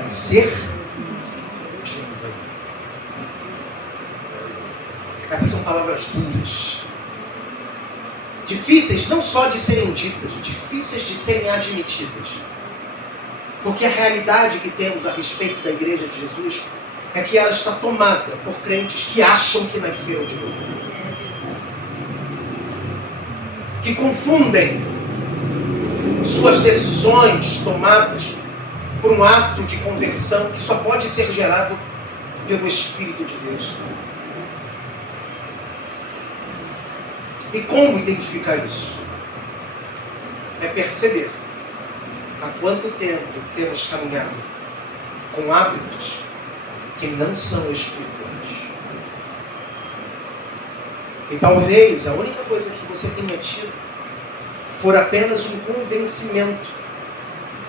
nascer de novo. Essas são palavras duras, difíceis não só de serem ditas, difíceis de serem admitidas. Porque a realidade que temos a respeito da igreja de Jesus é que ela está tomada por crentes que acham que nasceram de novo, que confundem suas decisões tomadas por um ato de conversão que só pode ser gerado pelo Espírito de Deus. E como identificar isso? É perceber há quanto tempo temos caminhado com hábitos que não são espirituais. E talvez a única coisa que você tenha tido for apenas um convencimento,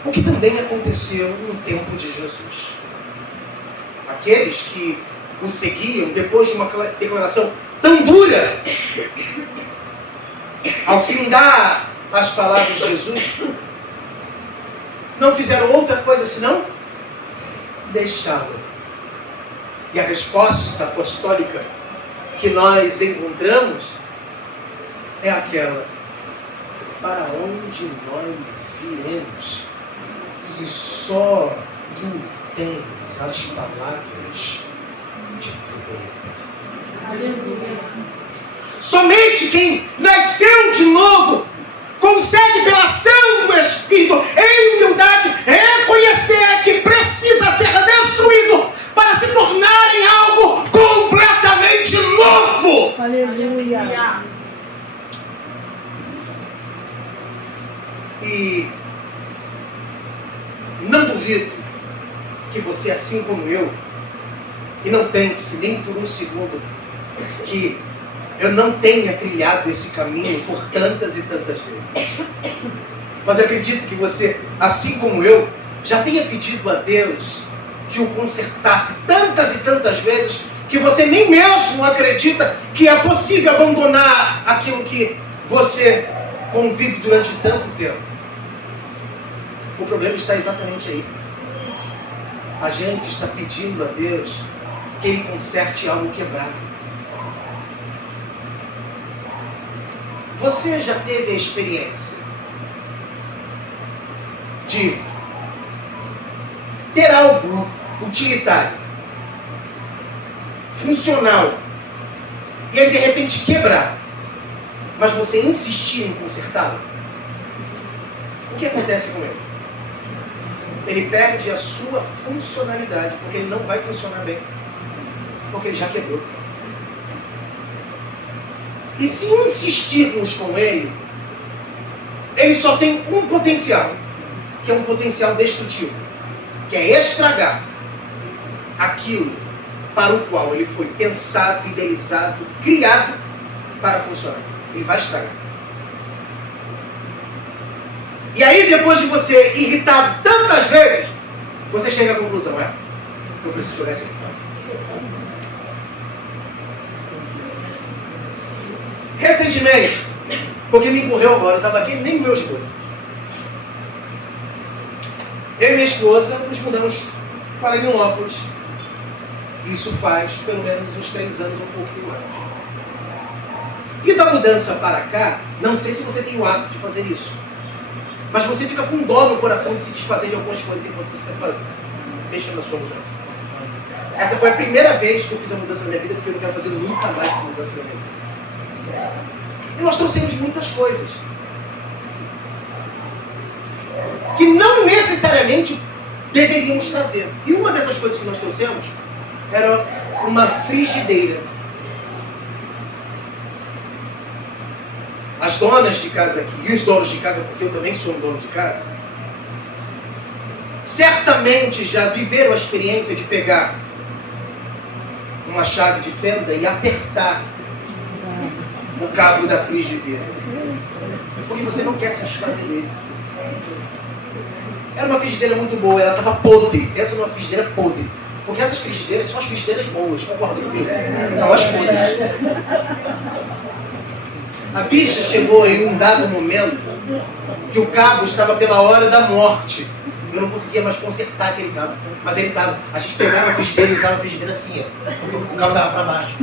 o que também aconteceu no tempo de Jesus. Aqueles que o seguiam depois de uma declaração tão dura, ao findar as palavras de Jesus, não fizeram outra coisa senão deixá-lo. E a resposta apostólica que nós encontramos é aquela: para onde nós iremos, se só tu tens as palavras de vida eterna? Aleluia. Somente quem nasceu de novo consegue, pela ação do Espírito, em humildade, reconhecer que precisa ser destruído para se tornar em algo completamente novo. Aleluia. E não duvido que você, assim como eu, e não pense nem por um segundo que eu não tenha trilhado esse caminho por tantas e tantas vezes. Mas eu acredito que você, assim como eu, já tenha pedido a Deus que o consertasse tantas e tantas vezes que você nem mesmo acredita que é possível abandonar aquilo que você convive durante tanto tempo. O problema está exatamente aí. A gente está pedindo a Deus que Ele conserte algo quebrado. Você já teve a experiência de ter algo utilitário, funcional, e ele de repente quebrar, mas você insistir em consertá-lo? O que acontece com ele? Ele perde a sua funcionalidade, porque ele não vai funcionar bem, porque ele já quebrou. E se insistirmos com ele, ele só tem um potencial, que é um potencial destrutivo, que é estragar aquilo para o qual ele foi pensado, idealizado, criado para funcionar. Ele vai estragar. E aí, depois de você irritado tantas vezes, você chega à conclusão: eu preciso jogar isso aqui fora. Recentemente, porque me correu agora, eu estava aqui nem no meu esposo. Eu e minha esposa nos mudamos para Nilópolis. Isso faz pelo menos uns 3 anos, um pouquinho mais. E da mudança para cá, não sei se você tem o hábito de fazer isso, mas você fica com dó no coração de se desfazer de algumas coisas enquanto você está mexendo na sua mudança. Essa foi a primeira vez que eu fiz a mudança na minha vida, porque eu não quero fazer nunca mais essa mudança na minha vida. E nós trouxemos muitas coisas que não necessariamente deveríamos trazer. E uma dessas coisas que nós trouxemos era uma frigideira. as donas de casa aqui e os donos de casa, porque eu também sou um dono de casa, certamente já viveram a experiência de pegar uma chave de fenda e apertar o cabo da frigideira, porque você não quer se desfazer dele. Era uma frigideira muito boa, ela estava podre. Essa é uma frigideira podre, porque essas frigideiras são as frigideiras boas, concorda comigo? São as podres. A bicha chegou em um dado momento que o cabo estava pela hora da morte. Eu não conseguia mais consertar aquele cabo, mas ele estava. A gente pegava a frigideira e usava a frigideira assim, ó, porque o cabo estava para baixo.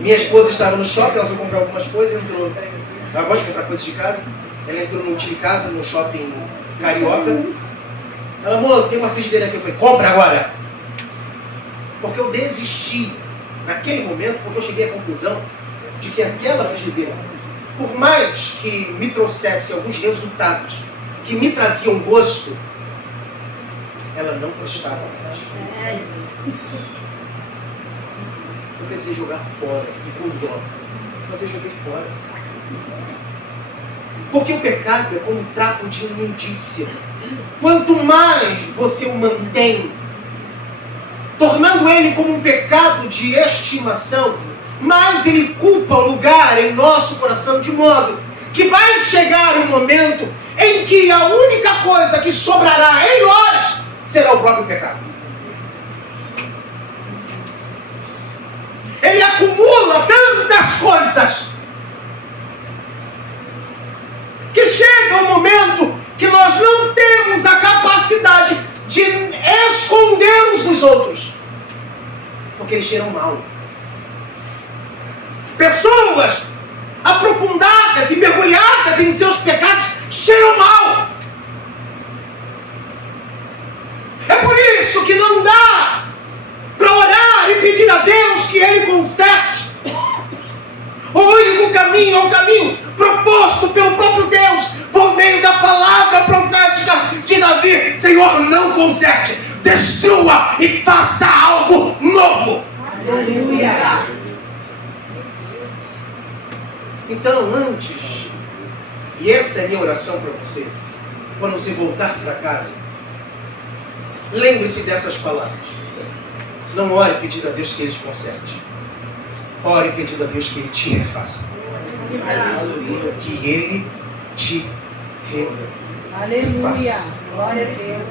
Minha esposa estava no shopping, ela foi comprar algumas coisas, entrou. Ela gosta de comprar coisas de casa. Ela entrou no Time Casa, no shopping carioca. Ela, amor, tem uma frigideira aqui. Eu falei, compra agora. Porque eu desisti naquele momento, porque eu cheguei à conclusão de que aquela frigideira, por mais que me trouxesse alguns resultados que me traziam gosto, ela não prestava mais. Eu precisei jogar fora, e com dó, mas eu joguei fora. Porque o pecado é como um trapo de imundícia. Quanto mais você o mantém, tornando ele como um pecado de estimação, mais ele culpa o lugar em nosso coração, de modo que vai chegar um momento em que a única coisa que sobrará em nós será o próprio pecado. Ele acumula tantas coisas que chega um momento que nós não temos a capacidade de escondermos dos outros, porque eles cheiram mal. Pessoas aprofundadas e mergulhadas em seus pecados cheiram mal. É por isso que não dá para orar e pedir a Deus que Ele conserte. O único caminho é o caminho proposto pelo próprio Deus, por meio da palavra profética de Davi. Senhor, não conserte, destrua e faça algo novo. Aleluia. Então, antes, e essa é a minha oração para você, quando você voltar para casa, lembre-se dessas palavras. Não ore pedindo a Deus que Ele te conserte. Ore pedindo a Deus que Ele te refaça. Que Ele te refaça. Aleluia. Glória a Deus.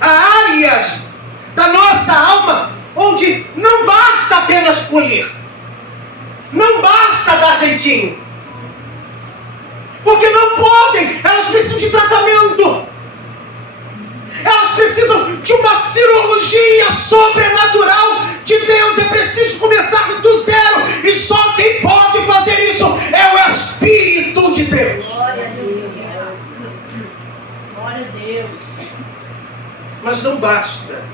Há áreas da nossa alma onde não basta apenas polir. Não basta dar jeitinho. Porque não podem, elas precisam de tratamento. Elas precisam de uma cirurgia sobrenatural de Deus. É preciso começar do zero. E só quem pode fazer isso é o Espírito de Deus. Glória a Deus. Glória a Deus. Mas não basta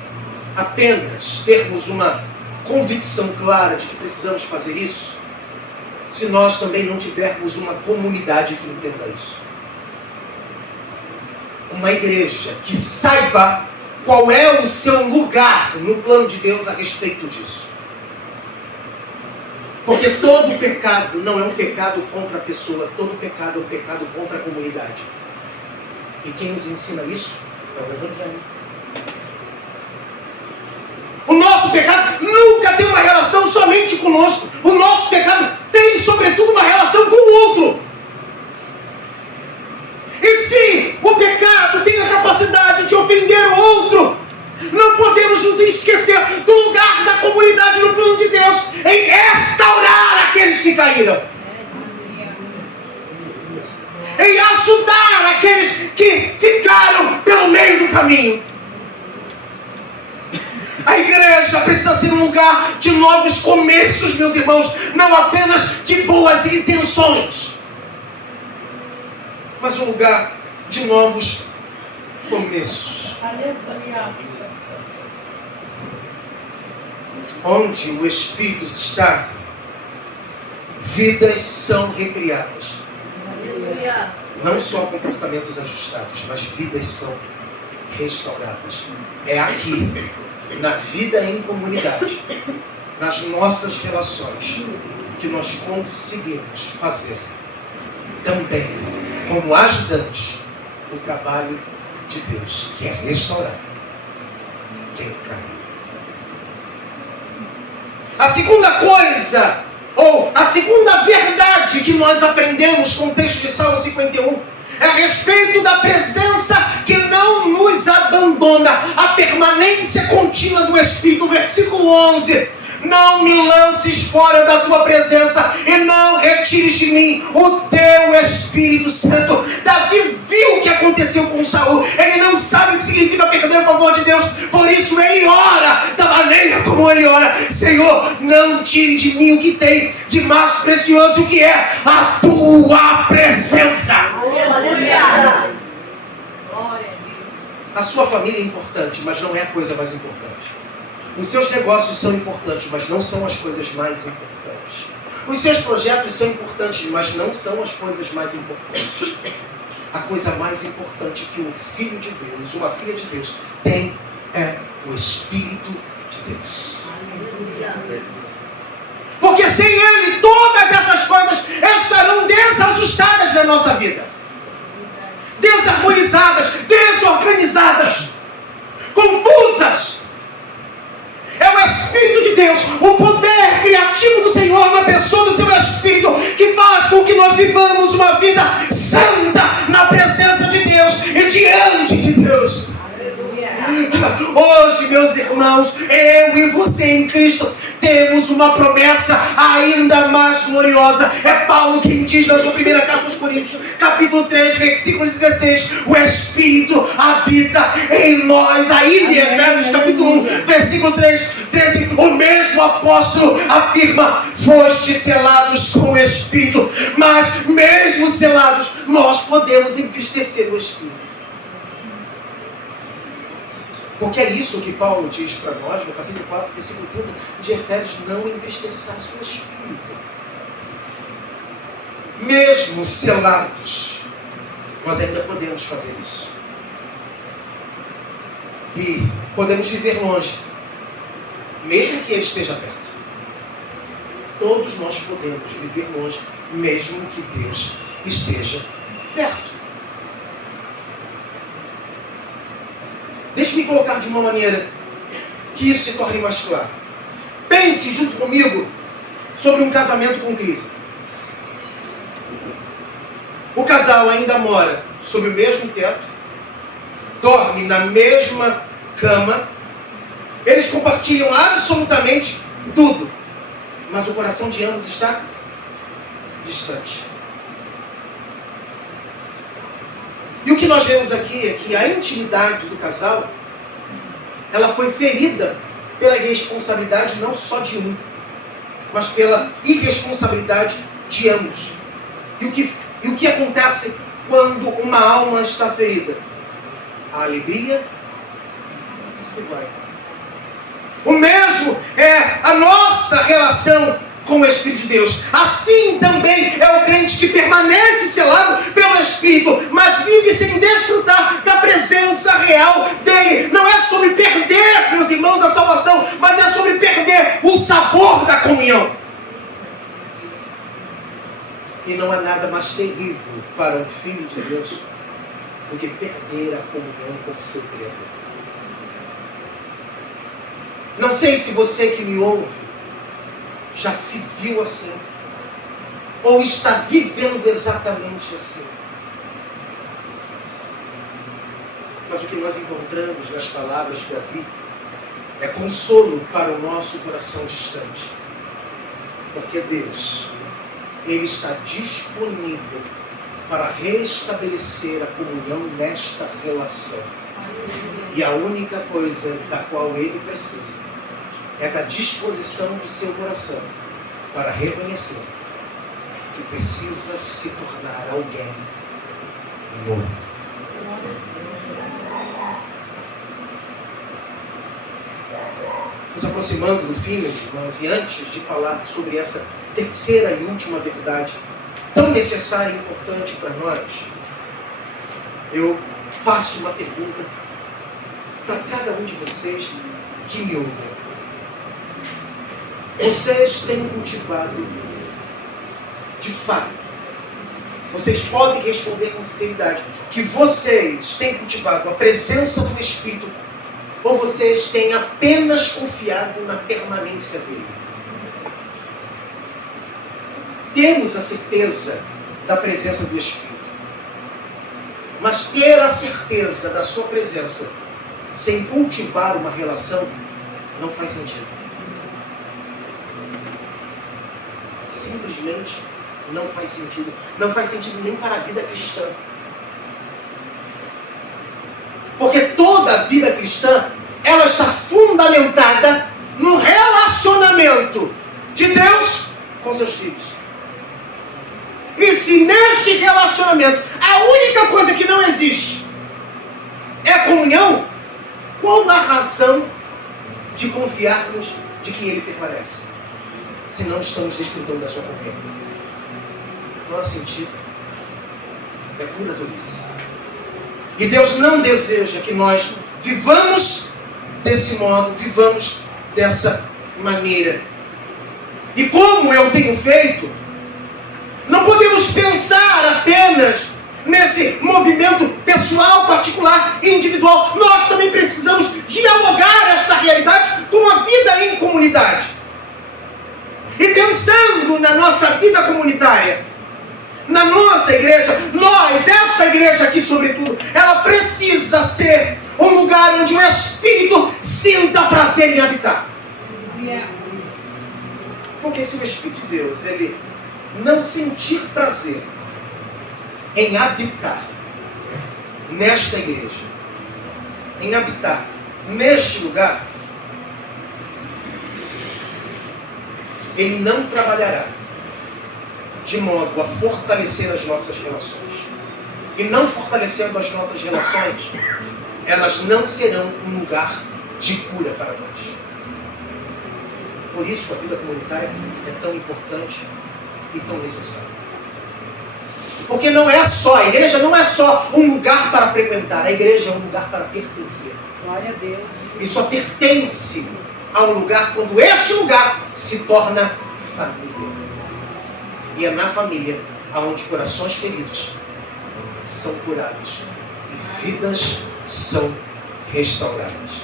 apenas termos uma convicção clara de que precisamos fazer isso, se nós também não tivermos uma comunidade que entenda isso. Uma igreja que saiba qual é o seu lugar no plano de Deus a respeito disso. Porque todo pecado não é um pecado contra a pessoa, todo pecado é um pecado contra a comunidade. E quem nos ensina isso é o Evangelho. O nosso pecado nunca tem uma relação somente conosco. O nosso pecado tem, sobretudo, uma relação com o outro. E se o pecado tem a capacidade de ofender o outro, não podemos nos esquecer do lugar da comunidade no plano de Deus, em restaurar aqueles que caíram, em ajudar aqueles que ficaram pelo meio do caminho. A igreja precisa ser um lugar de novos começos, meus irmãos, não apenas de boas intenções, mas um lugar de novos começos. Aleluia. Onde o Espírito está, vidas são recriadas. Aleluia. Não só comportamentos ajustados, mas vidas são restauradas. É aqui, na vida em comunidade, nas nossas relações, que nós conseguimos fazer também, como ajudantes, o trabalho de Deus, que é restaurar quem caiu. A segunda coisa, ou a segunda verdade que nós aprendemos com o texto de Salmo 51, é a respeito da presença que não nos abandona, a permanência contínua do Espírito. Versículo 11: não me lances fora da tua presença e não retires de mim o teu Espírito Santo. Davi viu o que aconteceu com Saul. Ele não sabe o que significa perder o favor de Deus, por isso ele ora da maneira como ele ora: Senhor, não tire de mim o que tem de mais precioso, que é a tua presença. Aleluia! A sua família é importante, mas não é a coisa mais importante. Os seus negócios são importantes, mas não são as coisas mais importantes. Os seus projetos são importantes, mas não são as coisas mais importantes. A coisa mais importante que um filho de Deus, uma filha de Deus, tem é o Espírito de Deus. Porque sem Ele, todas essas coisas estarão desajustadas na nossa vida. Desarmonizadas, desorganizadas, confusas. É o Espírito de Deus, o poder criativo do Senhor na pessoa do seu Espírito, que faz com que nós vivamos uma vida santa na presença de Deus e diante de Deus. Hoje, meus irmãos, eu e você em Cristo temos uma promessa ainda mais gloriosa. É Paulo quem diz na sua primeira carta aos Coríntios, capítulo 3, versículo 16: o Espírito habita em nós. Ainda em Efésios capítulo 1, versículo 13, o mesmo apóstolo afirma: foste selados com o Espírito. Mas mesmo selados, nós podemos entristecer o Espírito. Porque é isso que Paulo diz para nós no capítulo 4, versículo 30 de Efésios: não entristeçais o Espírito. Mesmo selados, nós ainda podemos fazer isso. E podemos viver longe, mesmo que Ele esteja perto. Todos nós podemos viver longe, mesmo que Deus esteja perto. Deixe-me colocar de uma maneira que isso se torne mais claro. Pense junto comigo sobre um casamento com crise. O casal ainda mora sob o mesmo teto, dorme na mesma cama, eles compartilham absolutamente tudo, mas o coração de ambos está distante. E o que nós vemos aqui é que a intimidade do casal, ela foi ferida pela irresponsabilidade não só de um, mas pela irresponsabilidade de ambos. E o que acontece quando uma alma está ferida? A alegria se vai. O mesmo é a nossa relação com o Espírito de Deus. Assim também é o crente que permanece selado pelo Espírito, mas vive sem desfrutar da presença real dele. Não é sobre perder, meus irmãos, a salvação, mas é sobre perder o sabor da comunhão. E não há nada mais terrível para um filho de Deus do que perder a comunhão com o seu Criador. Não sei se você que me ouve já se viu assim, ou está vivendo exatamente assim. Mas o que nós encontramos nas palavras de Davi é consolo para o nosso coração distante. Porque Deus, Ele está disponível para restabelecer a comunhão nesta relação. E a única coisa da qual Ele precisa é da disposição do seu coração para reconhecer que precisa se tornar alguém novo. Nos aproximando do fim, meus irmãos, e antes de falar sobre essa terceira e última verdade, tão necessária e importante para nós, eu faço uma pergunta para cada um de vocês que me ouvem. Vocês têm cultivado de fato, vocês podem responder com sinceridade que vocês têm cultivado a presença do Espírito ou vocês têm apenas confiado na permanência dele. Temos a certeza da presença do Espírito, mas ter a certeza da sua presença sem cultivar uma relação não faz sentido. Simplesmente não faz sentido. Não faz sentido nem para a vida cristã. Porque toda a vida cristã, ela está fundamentada no relacionamento de Deus com seus filhos. E se neste relacionamento a única coisa que não existe é a comunhão, qual a razão de confiarmos de que Ele permanece? Se não estamos desfrutando da sua companhia. Não há sentido. É pura tolice. E Deus não deseja que nós vivamos desse modo, vivamos dessa maneira. E como eu tenho feito, não podemos pensar apenas nesse movimento pessoal, particular e individual. Nós também precisamos dialogar esta realidade com a vida em comunidade. E pensando na nossa vida comunitária, na nossa igreja, esta igreja aqui sobretudo, ela precisa ser um lugar onde o Espírito sinta prazer em habitar. Porque se o Espírito de Deus, ele não sentir prazer em habitar nesta igreja, em habitar neste lugar, Ele não trabalhará de modo a fortalecer as nossas relações. E não fortalecendo as nossas relações, elas não serão um lugar de cura para nós. Por isso a vida comunitária é tão importante e tão necessária. Porque não é só, a igreja não é só um lugar para frequentar, a igreja é um lugar para pertencer. Glória a Deus. E só pertence a um lugar quando este lugar se torna família. E é na família onde corações feridos são curados e vidas são restauradas.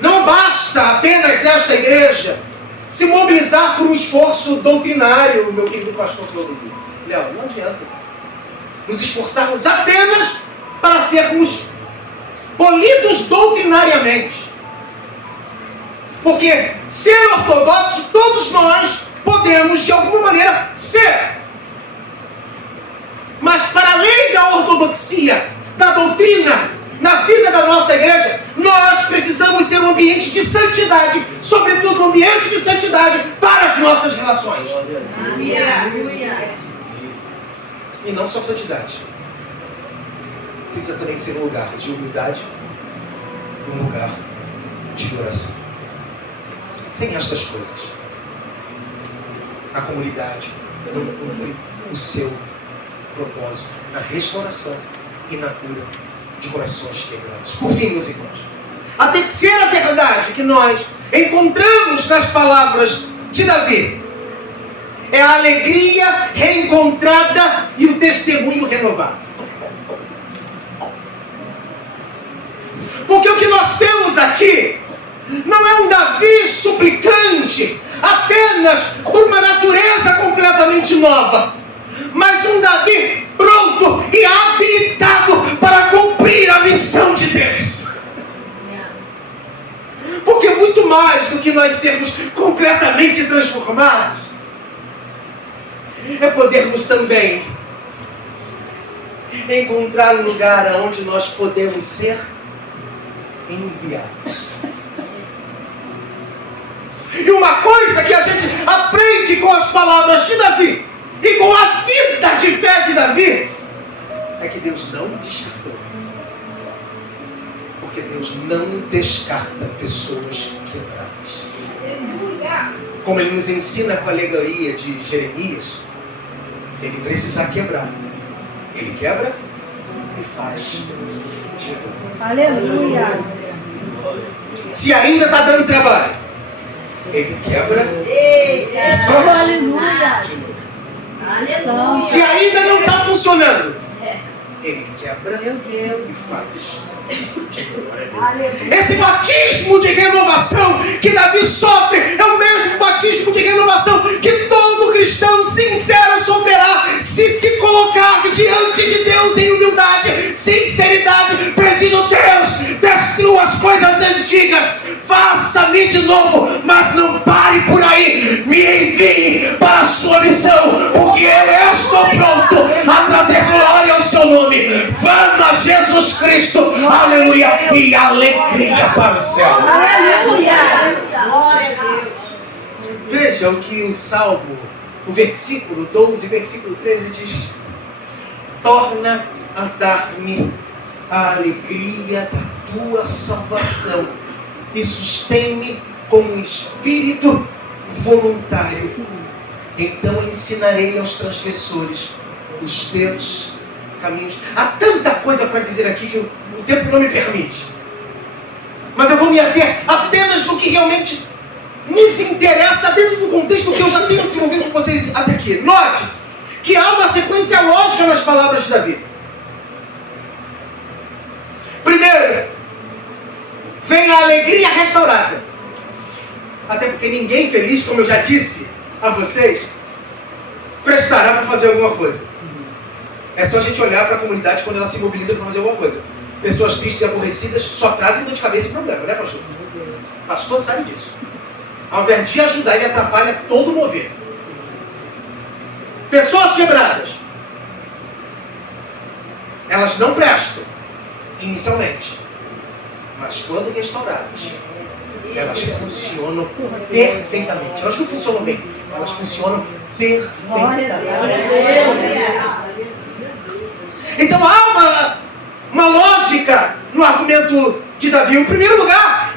Não basta apenas esta igreja se mobilizar por um esforço doutrinário, meu querido pastor Clodomiro. Léo, não adianta nos esforçarmos apenas para sermos polidos doutrinariamente. Porque ser ortodoxo, todos nós podemos de alguma maneira ser. Mas para além da ortodoxia, da doutrina, na vida da nossa igreja, nós precisamos ser um ambiente de santidade, sobretudo um ambiente de santidade para as nossas relações. E não só santidade. Precisa também ser um lugar de humildade e um lugar de oração. Sem estas coisas, a comunidade não cumpre o seu propósito na restauração e na cura de corações quebrados. Por fim, meus irmãos, a terceira verdade que nós encontramos nas palavras de Davi é a alegria reencontrada e o testemunho renovado. Porque o que nós temos aqui não é um Davi suplicante apenas por uma natureza completamente nova, mas um Davi pronto e habilitado para cumprir a missão de Deus. Porque muito mais do que nós sermos completamente transformados, é podermos também encontrar um lugar onde nós podemos ser enviados. E uma coisa que a gente aprende com as palavras de Davi e com a vida de fé de Davi é que Deus não descartou. Porque Deus não descarta pessoas quebradas. Como Ele nos ensina com a alegoria de Jeremias, se Ele precisar quebrar, Ele quebra e faz. Aleluia. Se ainda está dando trabalho, Ele quebra. Eita. Aleluia. De novo. Aleluia. Se ainda não está funcionando, ele quebra Meu Deus. e faz. Aleluia. Esse batismo de renovação que Davi sofre é o mesmo batismo de renovação que todo cristão sincero sofrerá se colocar diante de Deus em humildade, sinceridade, pedindo: Deus, destrua as coisas antigas, faça-me de novo, mas não pare por aí, me envie para a sua missão, porque eu estou pronto a trazer glória ao seu nome, fama a Jesus Cristo, aleluia, e alegria para o céu. Aleluia. Glória a Deus. Veja o que o Salmo, o versículo 12, versículo 13 diz: torna a dar-me a alegria da tua salvação e sustém-me com um espírito voluntário. Então ensinarei aos transgressores os teus caminhos. Há tanta coisa para dizer aqui que o tempo não me permite. Mas eu vou me ater apenas no que realmente nos interessa dentro do contexto que eu já tenho desenvolvido com vocês até aqui. Note que há uma sequência lógica nas palavras de Davi. Primeiro, vem a alegria restaurada. Até porque ninguém feliz, como eu já disse a vocês, prestará para fazer alguma coisa. É só a gente olhar para a comunidade quando ela se mobiliza para fazer alguma coisa. Pessoas tristes e aborrecidas só trazem dor de cabeça e problema, né, pastor? O pastor sabe disso. Ao invés de ajudar, ele atrapalha todo o mover. Pessoas quebradas, elas não prestam inicialmente, mas quando restauradas, elas funcionam perfeitamente. Elas não funcionam bem, elas funcionam perfeitamente. Então há uma lógica no argumento de Davi. O primeiro lugar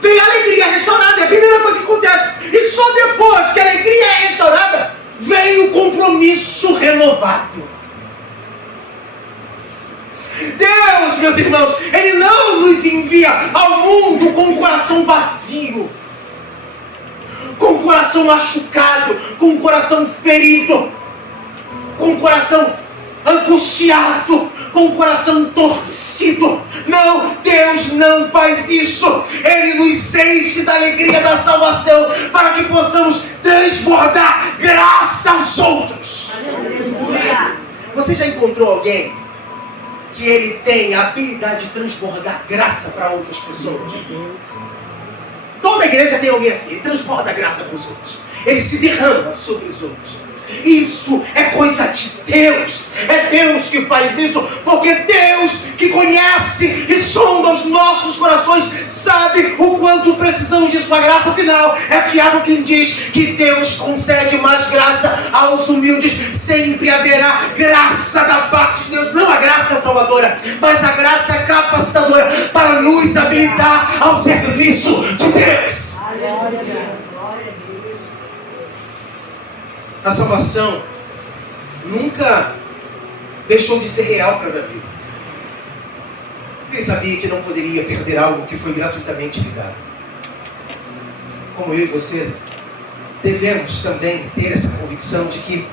vem a alegria restaurada, é a primeira coisa que acontece. E só depois que a alegria é restaurada, vem o compromisso renovado. Deus, meus irmãos, Ele não nos envia ao mundo com o coração vazio, com o coração machucado, com o coração ferido, com o coração angustiado, com o coração torcido. Não, Deus não faz isso. Ele nos enche da alegria da salvação para que possamos transbordar graça aos outros. Aleluia. Você já encontrou alguém que ele tem a habilidade de transbordar graça para outras pessoas? Toda igreja tem alguém assim. Ele transborda graça para os outros, ele se derrama sobre os outros. Isso é coisa de Deus. É Deus que faz isso, porque Deus que conhece e sonda os nossos corações sabe o quanto precisamos de sua graça. Afinal, é Tiago quem diz que Deus concede mais graça aos humildes. Sempre haverá graça da parte de Deus, não a graça salvadora, mas a graça capacitadora para nos habilitar ao serviço de Deus. Glória a Deus. A salvação nunca deixou de ser real para Davi. Porque ele sabia que não poderia perder algo que foi gratuitamente lhe dado. Como eu e você devemos também ter essa convicção de que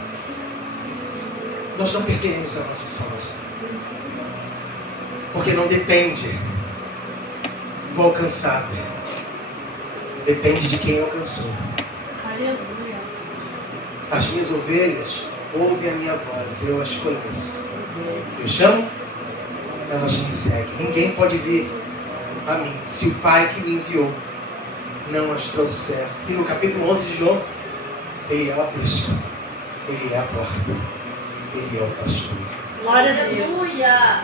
nós não perderemos a nossa salvação. Porque não depende do alcançado, depende de quem alcançou. Aleluia. As minhas ovelhas ouvem a minha voz, eu as conheço. Eu chamo, elas me seguem. Ninguém pode vir a mim se o Pai que me enviou não as trouxer. E no capítulo 11 de João, Ele é o aprisco, Ele é a porta, Ele é o pastor. Glória a Deus. Aleluia.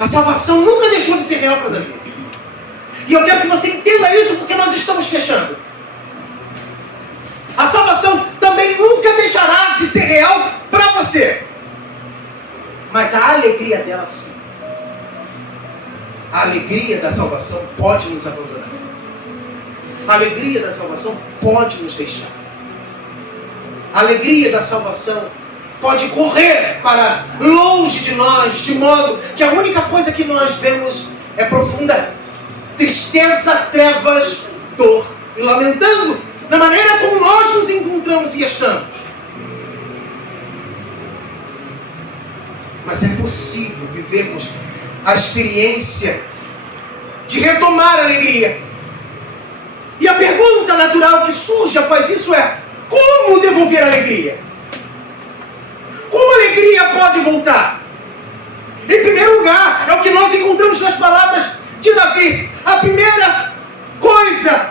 A salvação nunca deixou de ser real para Davi. E eu quero que você entenda isso, porque nós estamos fechando. A salvação também nunca deixará de ser real para você. Mas a alegria dela sim. A alegria da salvação pode nos abandonar. A alegria da salvação pode nos deixar. A alegria da salvação pode correr para longe de nós, de modo que a única coisa que nós vemos é profunda tristeza, trevas, dor e lamentando na maneira como nós nos encontramos e estamos. Mas é possível vivermos a experiência de retomar a alegria. E a pergunta natural que surge após isso é: como devolver a alegria? Como a alegria pode voltar? Em primeiro lugar, é o que nós encontramos nas palavras de Davi. A primeira coisa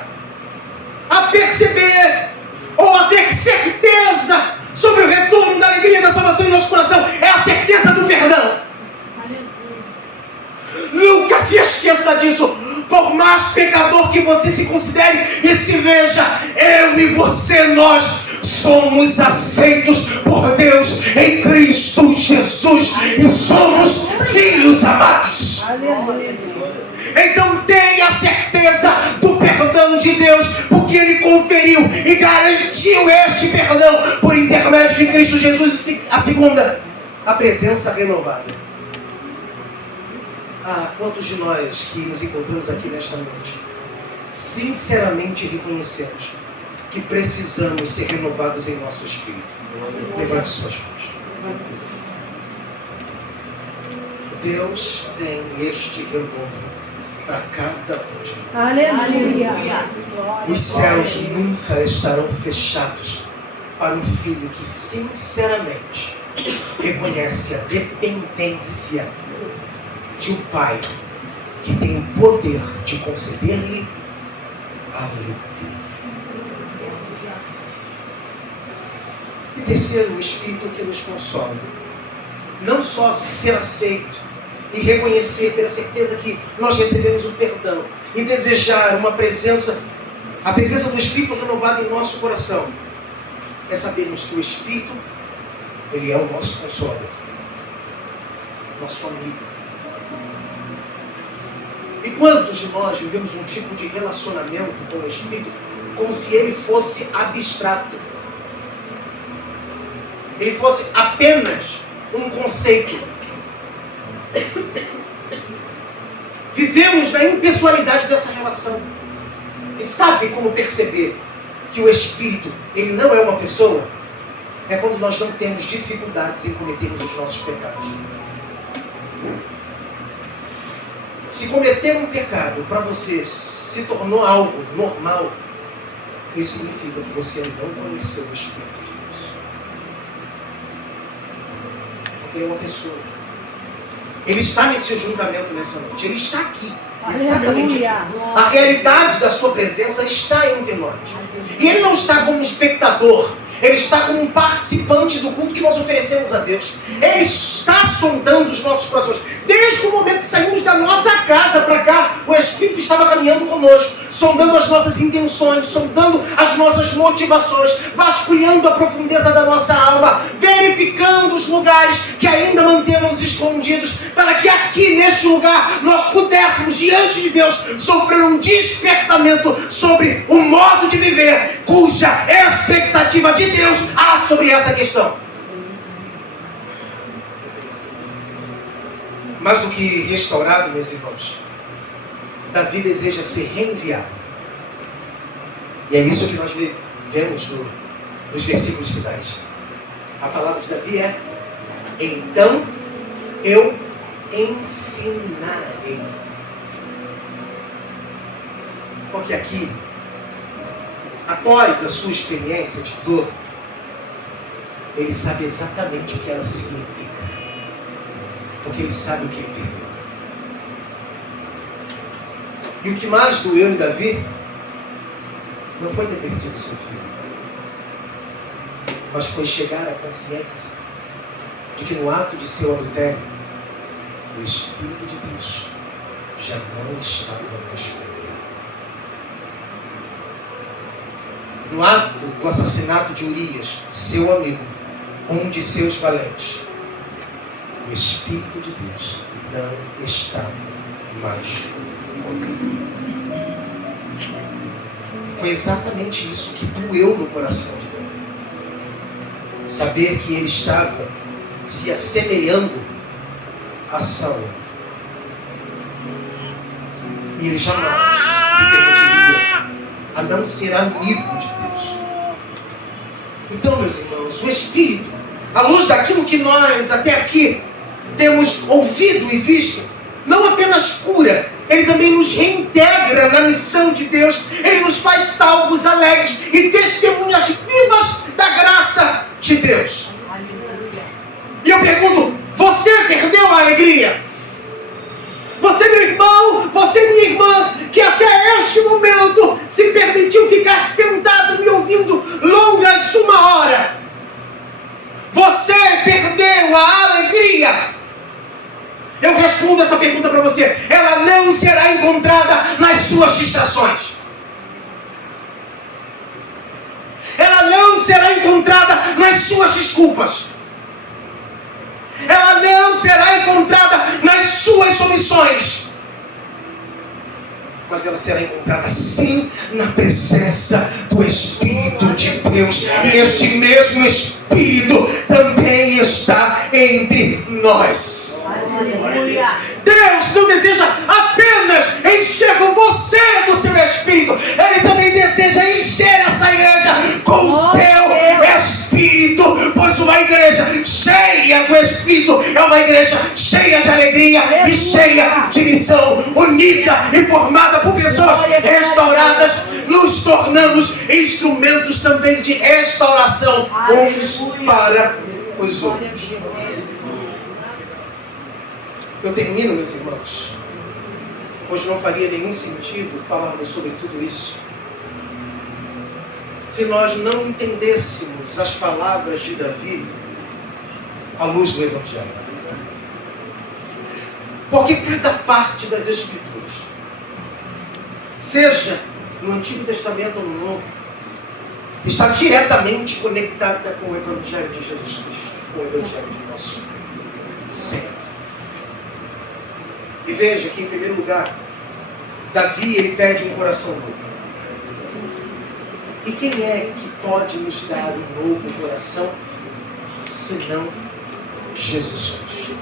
a perceber ou a ter certeza sobre o retorno da alegria e da salvação em nosso coração é a certeza do perdão. Nunca se esqueça disso. Por mais pecador que você se considere e se veja, eu e você, nós somos aceitos por Deus em Cristo Jesus e somos filhos amados. Então tenha certeza do perdão de Deus, porque Ele conferiu e garantiu este perdão por intermédio de Cristo Jesus. A segunda, a presença renovada. Quantos de nós que nos encontramos aqui nesta noite sinceramente reconhecemos que precisamos ser renovados em nosso espírito? Levante suas mãos. Deus tem este renovo para cada um de nós. Aleluia. Os céus nunca estarão fechados para um filho que sinceramente reconhece a dependência de um pai que tem o poder de conceder-lhe alegria. E terceiro, o Espírito que nos consola. Não só ser aceito e reconhecer, ter a certeza que nós recebemos o perdão e desejar uma presença, a presença do Espírito renovada em nosso coração, é sabermos que o Espírito, Ele é o nosso consolador, nosso amigo. E quantos de nós vivemos um tipo de relacionamento com o Espírito como se ele fosse abstrato? Ele fosse apenas um conceito. Vivemos na impessoalidade dessa relação. E sabe como perceber que o Espírito, ele não é uma pessoa? É quando nós não temos dificuldades em cometermos os nossos pecados. Se cometer um pecado para você se tornou algo normal, isso significa que você não conheceu o Espírito de Deus. Porque ele é uma pessoa. Ele está nesse ajuntamento nessa noite. Ele está aqui. Exatamente aqui. A realidade da sua presença está entre nós. E ele não está como um espectador. Ele está como um participante do culto que nós oferecemos a Deus. Ele está sondando os nossos corações. Desde o momento que saímos da nossa casa para cá, o Espírito estava caminhando conosco, sondando as nossas intenções, sondando as nossas motivações, vasculhando a profundeza da nossa alma, verificando os lugares que ainda mantemos escondidos, para que aqui neste lugar nós pudéssemos, diante de Deus, sofrer um despertamento sobre o modo de viver, cuja expectativa de Deus há sobre essa questão. Mais do que restaurado, meus irmãos, Davi deseja ser reenviado. E é isso que nós vemos nos versículos finais. A palavra de Davi é: então eu ensinarei. Porque aqui, após a sua experiência de dor, ele sabe exatamente o que ela significa. Porque ele sabe o que ele perdeu. E o que mais doeu em Davi não foi ter perdido seu filho, mas foi chegar à consciência de que no ato de seu adultério, o Espírito de Deus já não estava mais com ele. No ato do assassinato de Urias, seu amigo, um de seus valentes, o Espírito de Deus não estava mais com ele. Foi exatamente isso que doeu no coração de Davi. Saber que ele estava se assemelhando a Saul. E ele jamais se permitiria a não ser amigo de Deus. Então, meus irmãos, o Espírito, à luz daquilo que nós até aqui temos ouvido e visto, não apenas cura, ele também nos reintegra na missão de Deus. Ele nos faz salvos, alegres e testemunhas vivas da graça de Deus. E eu pergunto, você perdeu a alegria? Você, meu irmão, você, minha irmã, que até este momento se permitiu ficar sentado me ouvindo longas 1 hora, você perdeu a alegria? Eu respondo essa pergunta para você. Ela não será encontrada nas suas distrações. Ela não será encontrada nas suas desculpas. Ela não será encontrada nas suas omissões. Mas ela será encontrada sim na presença do Espírito de Deus. E este mesmo Espírito também está entre nós. Aleluia. Deus não deseja apenas encher você do seu Espírito. Ele também deseja encher essa igreja com o seu Espírito. Pois uma igreja cheia do Espírito é uma igreja cheia de alegria e cheia de missão, unida e formada por pessoas restauradas. Nos tornamos instrumentos também de restauração uns para os outros. Eu termino, meus irmãos, pois não faria nenhum sentido falarmos sobre tudo isso se nós não entendêssemos as palavras de Davi à luz do Evangelho. Porque cada parte das Escrituras, seja no Antigo Testamento ou no Novo, está diretamente conectada com o Evangelho de Jesus Cristo, com o Evangelho de nosso Senhor. E veja que, em primeiro lugar, Davi, ele pede um coração novo. E quem é que pode nos dar um novo coração, senão Jesus Cristo?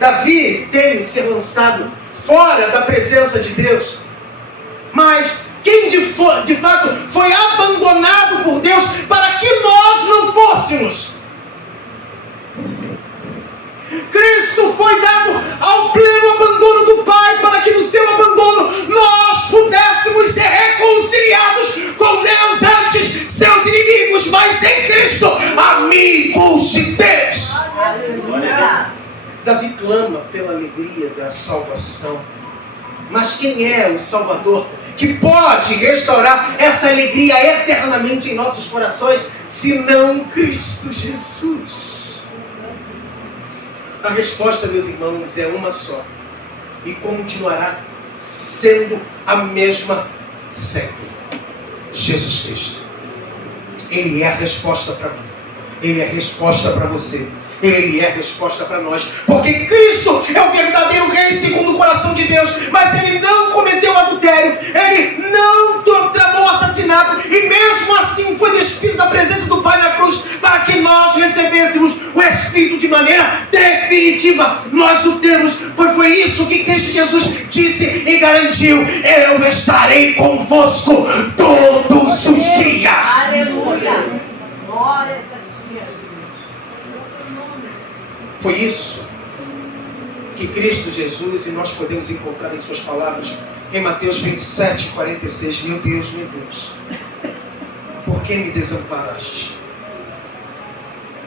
Davi teme ser lançado fora da presença de Deus. Mas quem de fato foi abandonado por Deus para que nós não fôssemos? Cristo foi dado ao pleno abandono do Pai para que no seu abandono nós pudéssemos ser reconciliados com Deus, antes seus inimigos, mas em Cristo amigos de Deus. Aleluia. Davi clama pela alegria da salvação. Mas quem é o Salvador que pode restaurar essa alegria eternamente em nossos corações, senão Cristo Jesus? A resposta, meus irmãos, é uma só. E continuará sendo a mesma sempre. Jesus Cristo. Ele é a resposta para mim. Ele é a resposta para você. Ele é a resposta para nós. Porque Cristo é o verdadeiro rei segundo o coração de Deus. Mas ele não cometeu adultério. Ele não tramou assassinato. E mesmo assim foi despido da presença do Pai na cruz, para que nós recebêssemos o Espírito de maneira definitiva. Nós o temos, pois foi isso que Cristo Jesus disse e garantiu: eu estarei convosco todos os dias. Aleluia. Glória a Deus. Foi isso que Cristo Jesus, e nós podemos encontrar em suas palavras em Mateus 27, 46. Meu Deus, por que me desamparaste?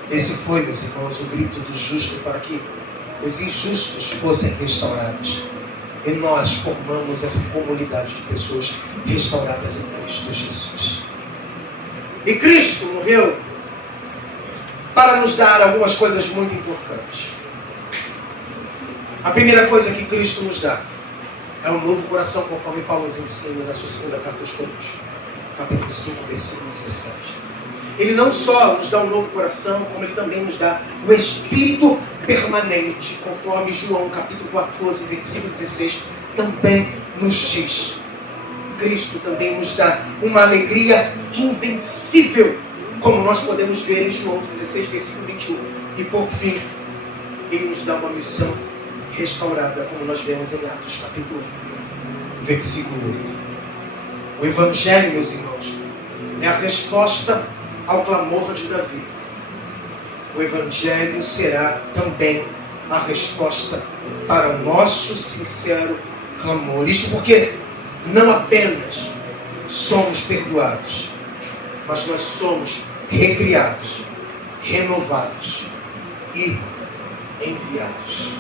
Esse foi, meus irmãos, o grito do justo para que os injustos fossem restaurados. E nós formamos essa comunidade de pessoas restauradas em Cristo Jesus. E Cristo morreu para nos dar algumas coisas muito importantes. A primeira coisa que Cristo nos dá é um novo coração, conforme Paulo nos ensina na sua segunda carta aos Coríntios, capítulo 5, versículo 17. Ele não só nos dá um novo coração, como ele também nos dá o Espírito permanente, conforme João, capítulo 14, versículo 16, também nos diz. Cristo também nos dá uma alegria invencível, como nós podemos ver em João 16, versículo 21. E por fim, ele nos dá uma missão restaurada, como nós vemos em Atos capítulo 1, versículo 8. O Evangelho, meus irmãos, é a resposta ao clamor de Davi. O Evangelho será também a resposta para o nosso sincero clamor. Isto porque não apenas somos perdoados, mas nós somos recriados, renovados e enviados.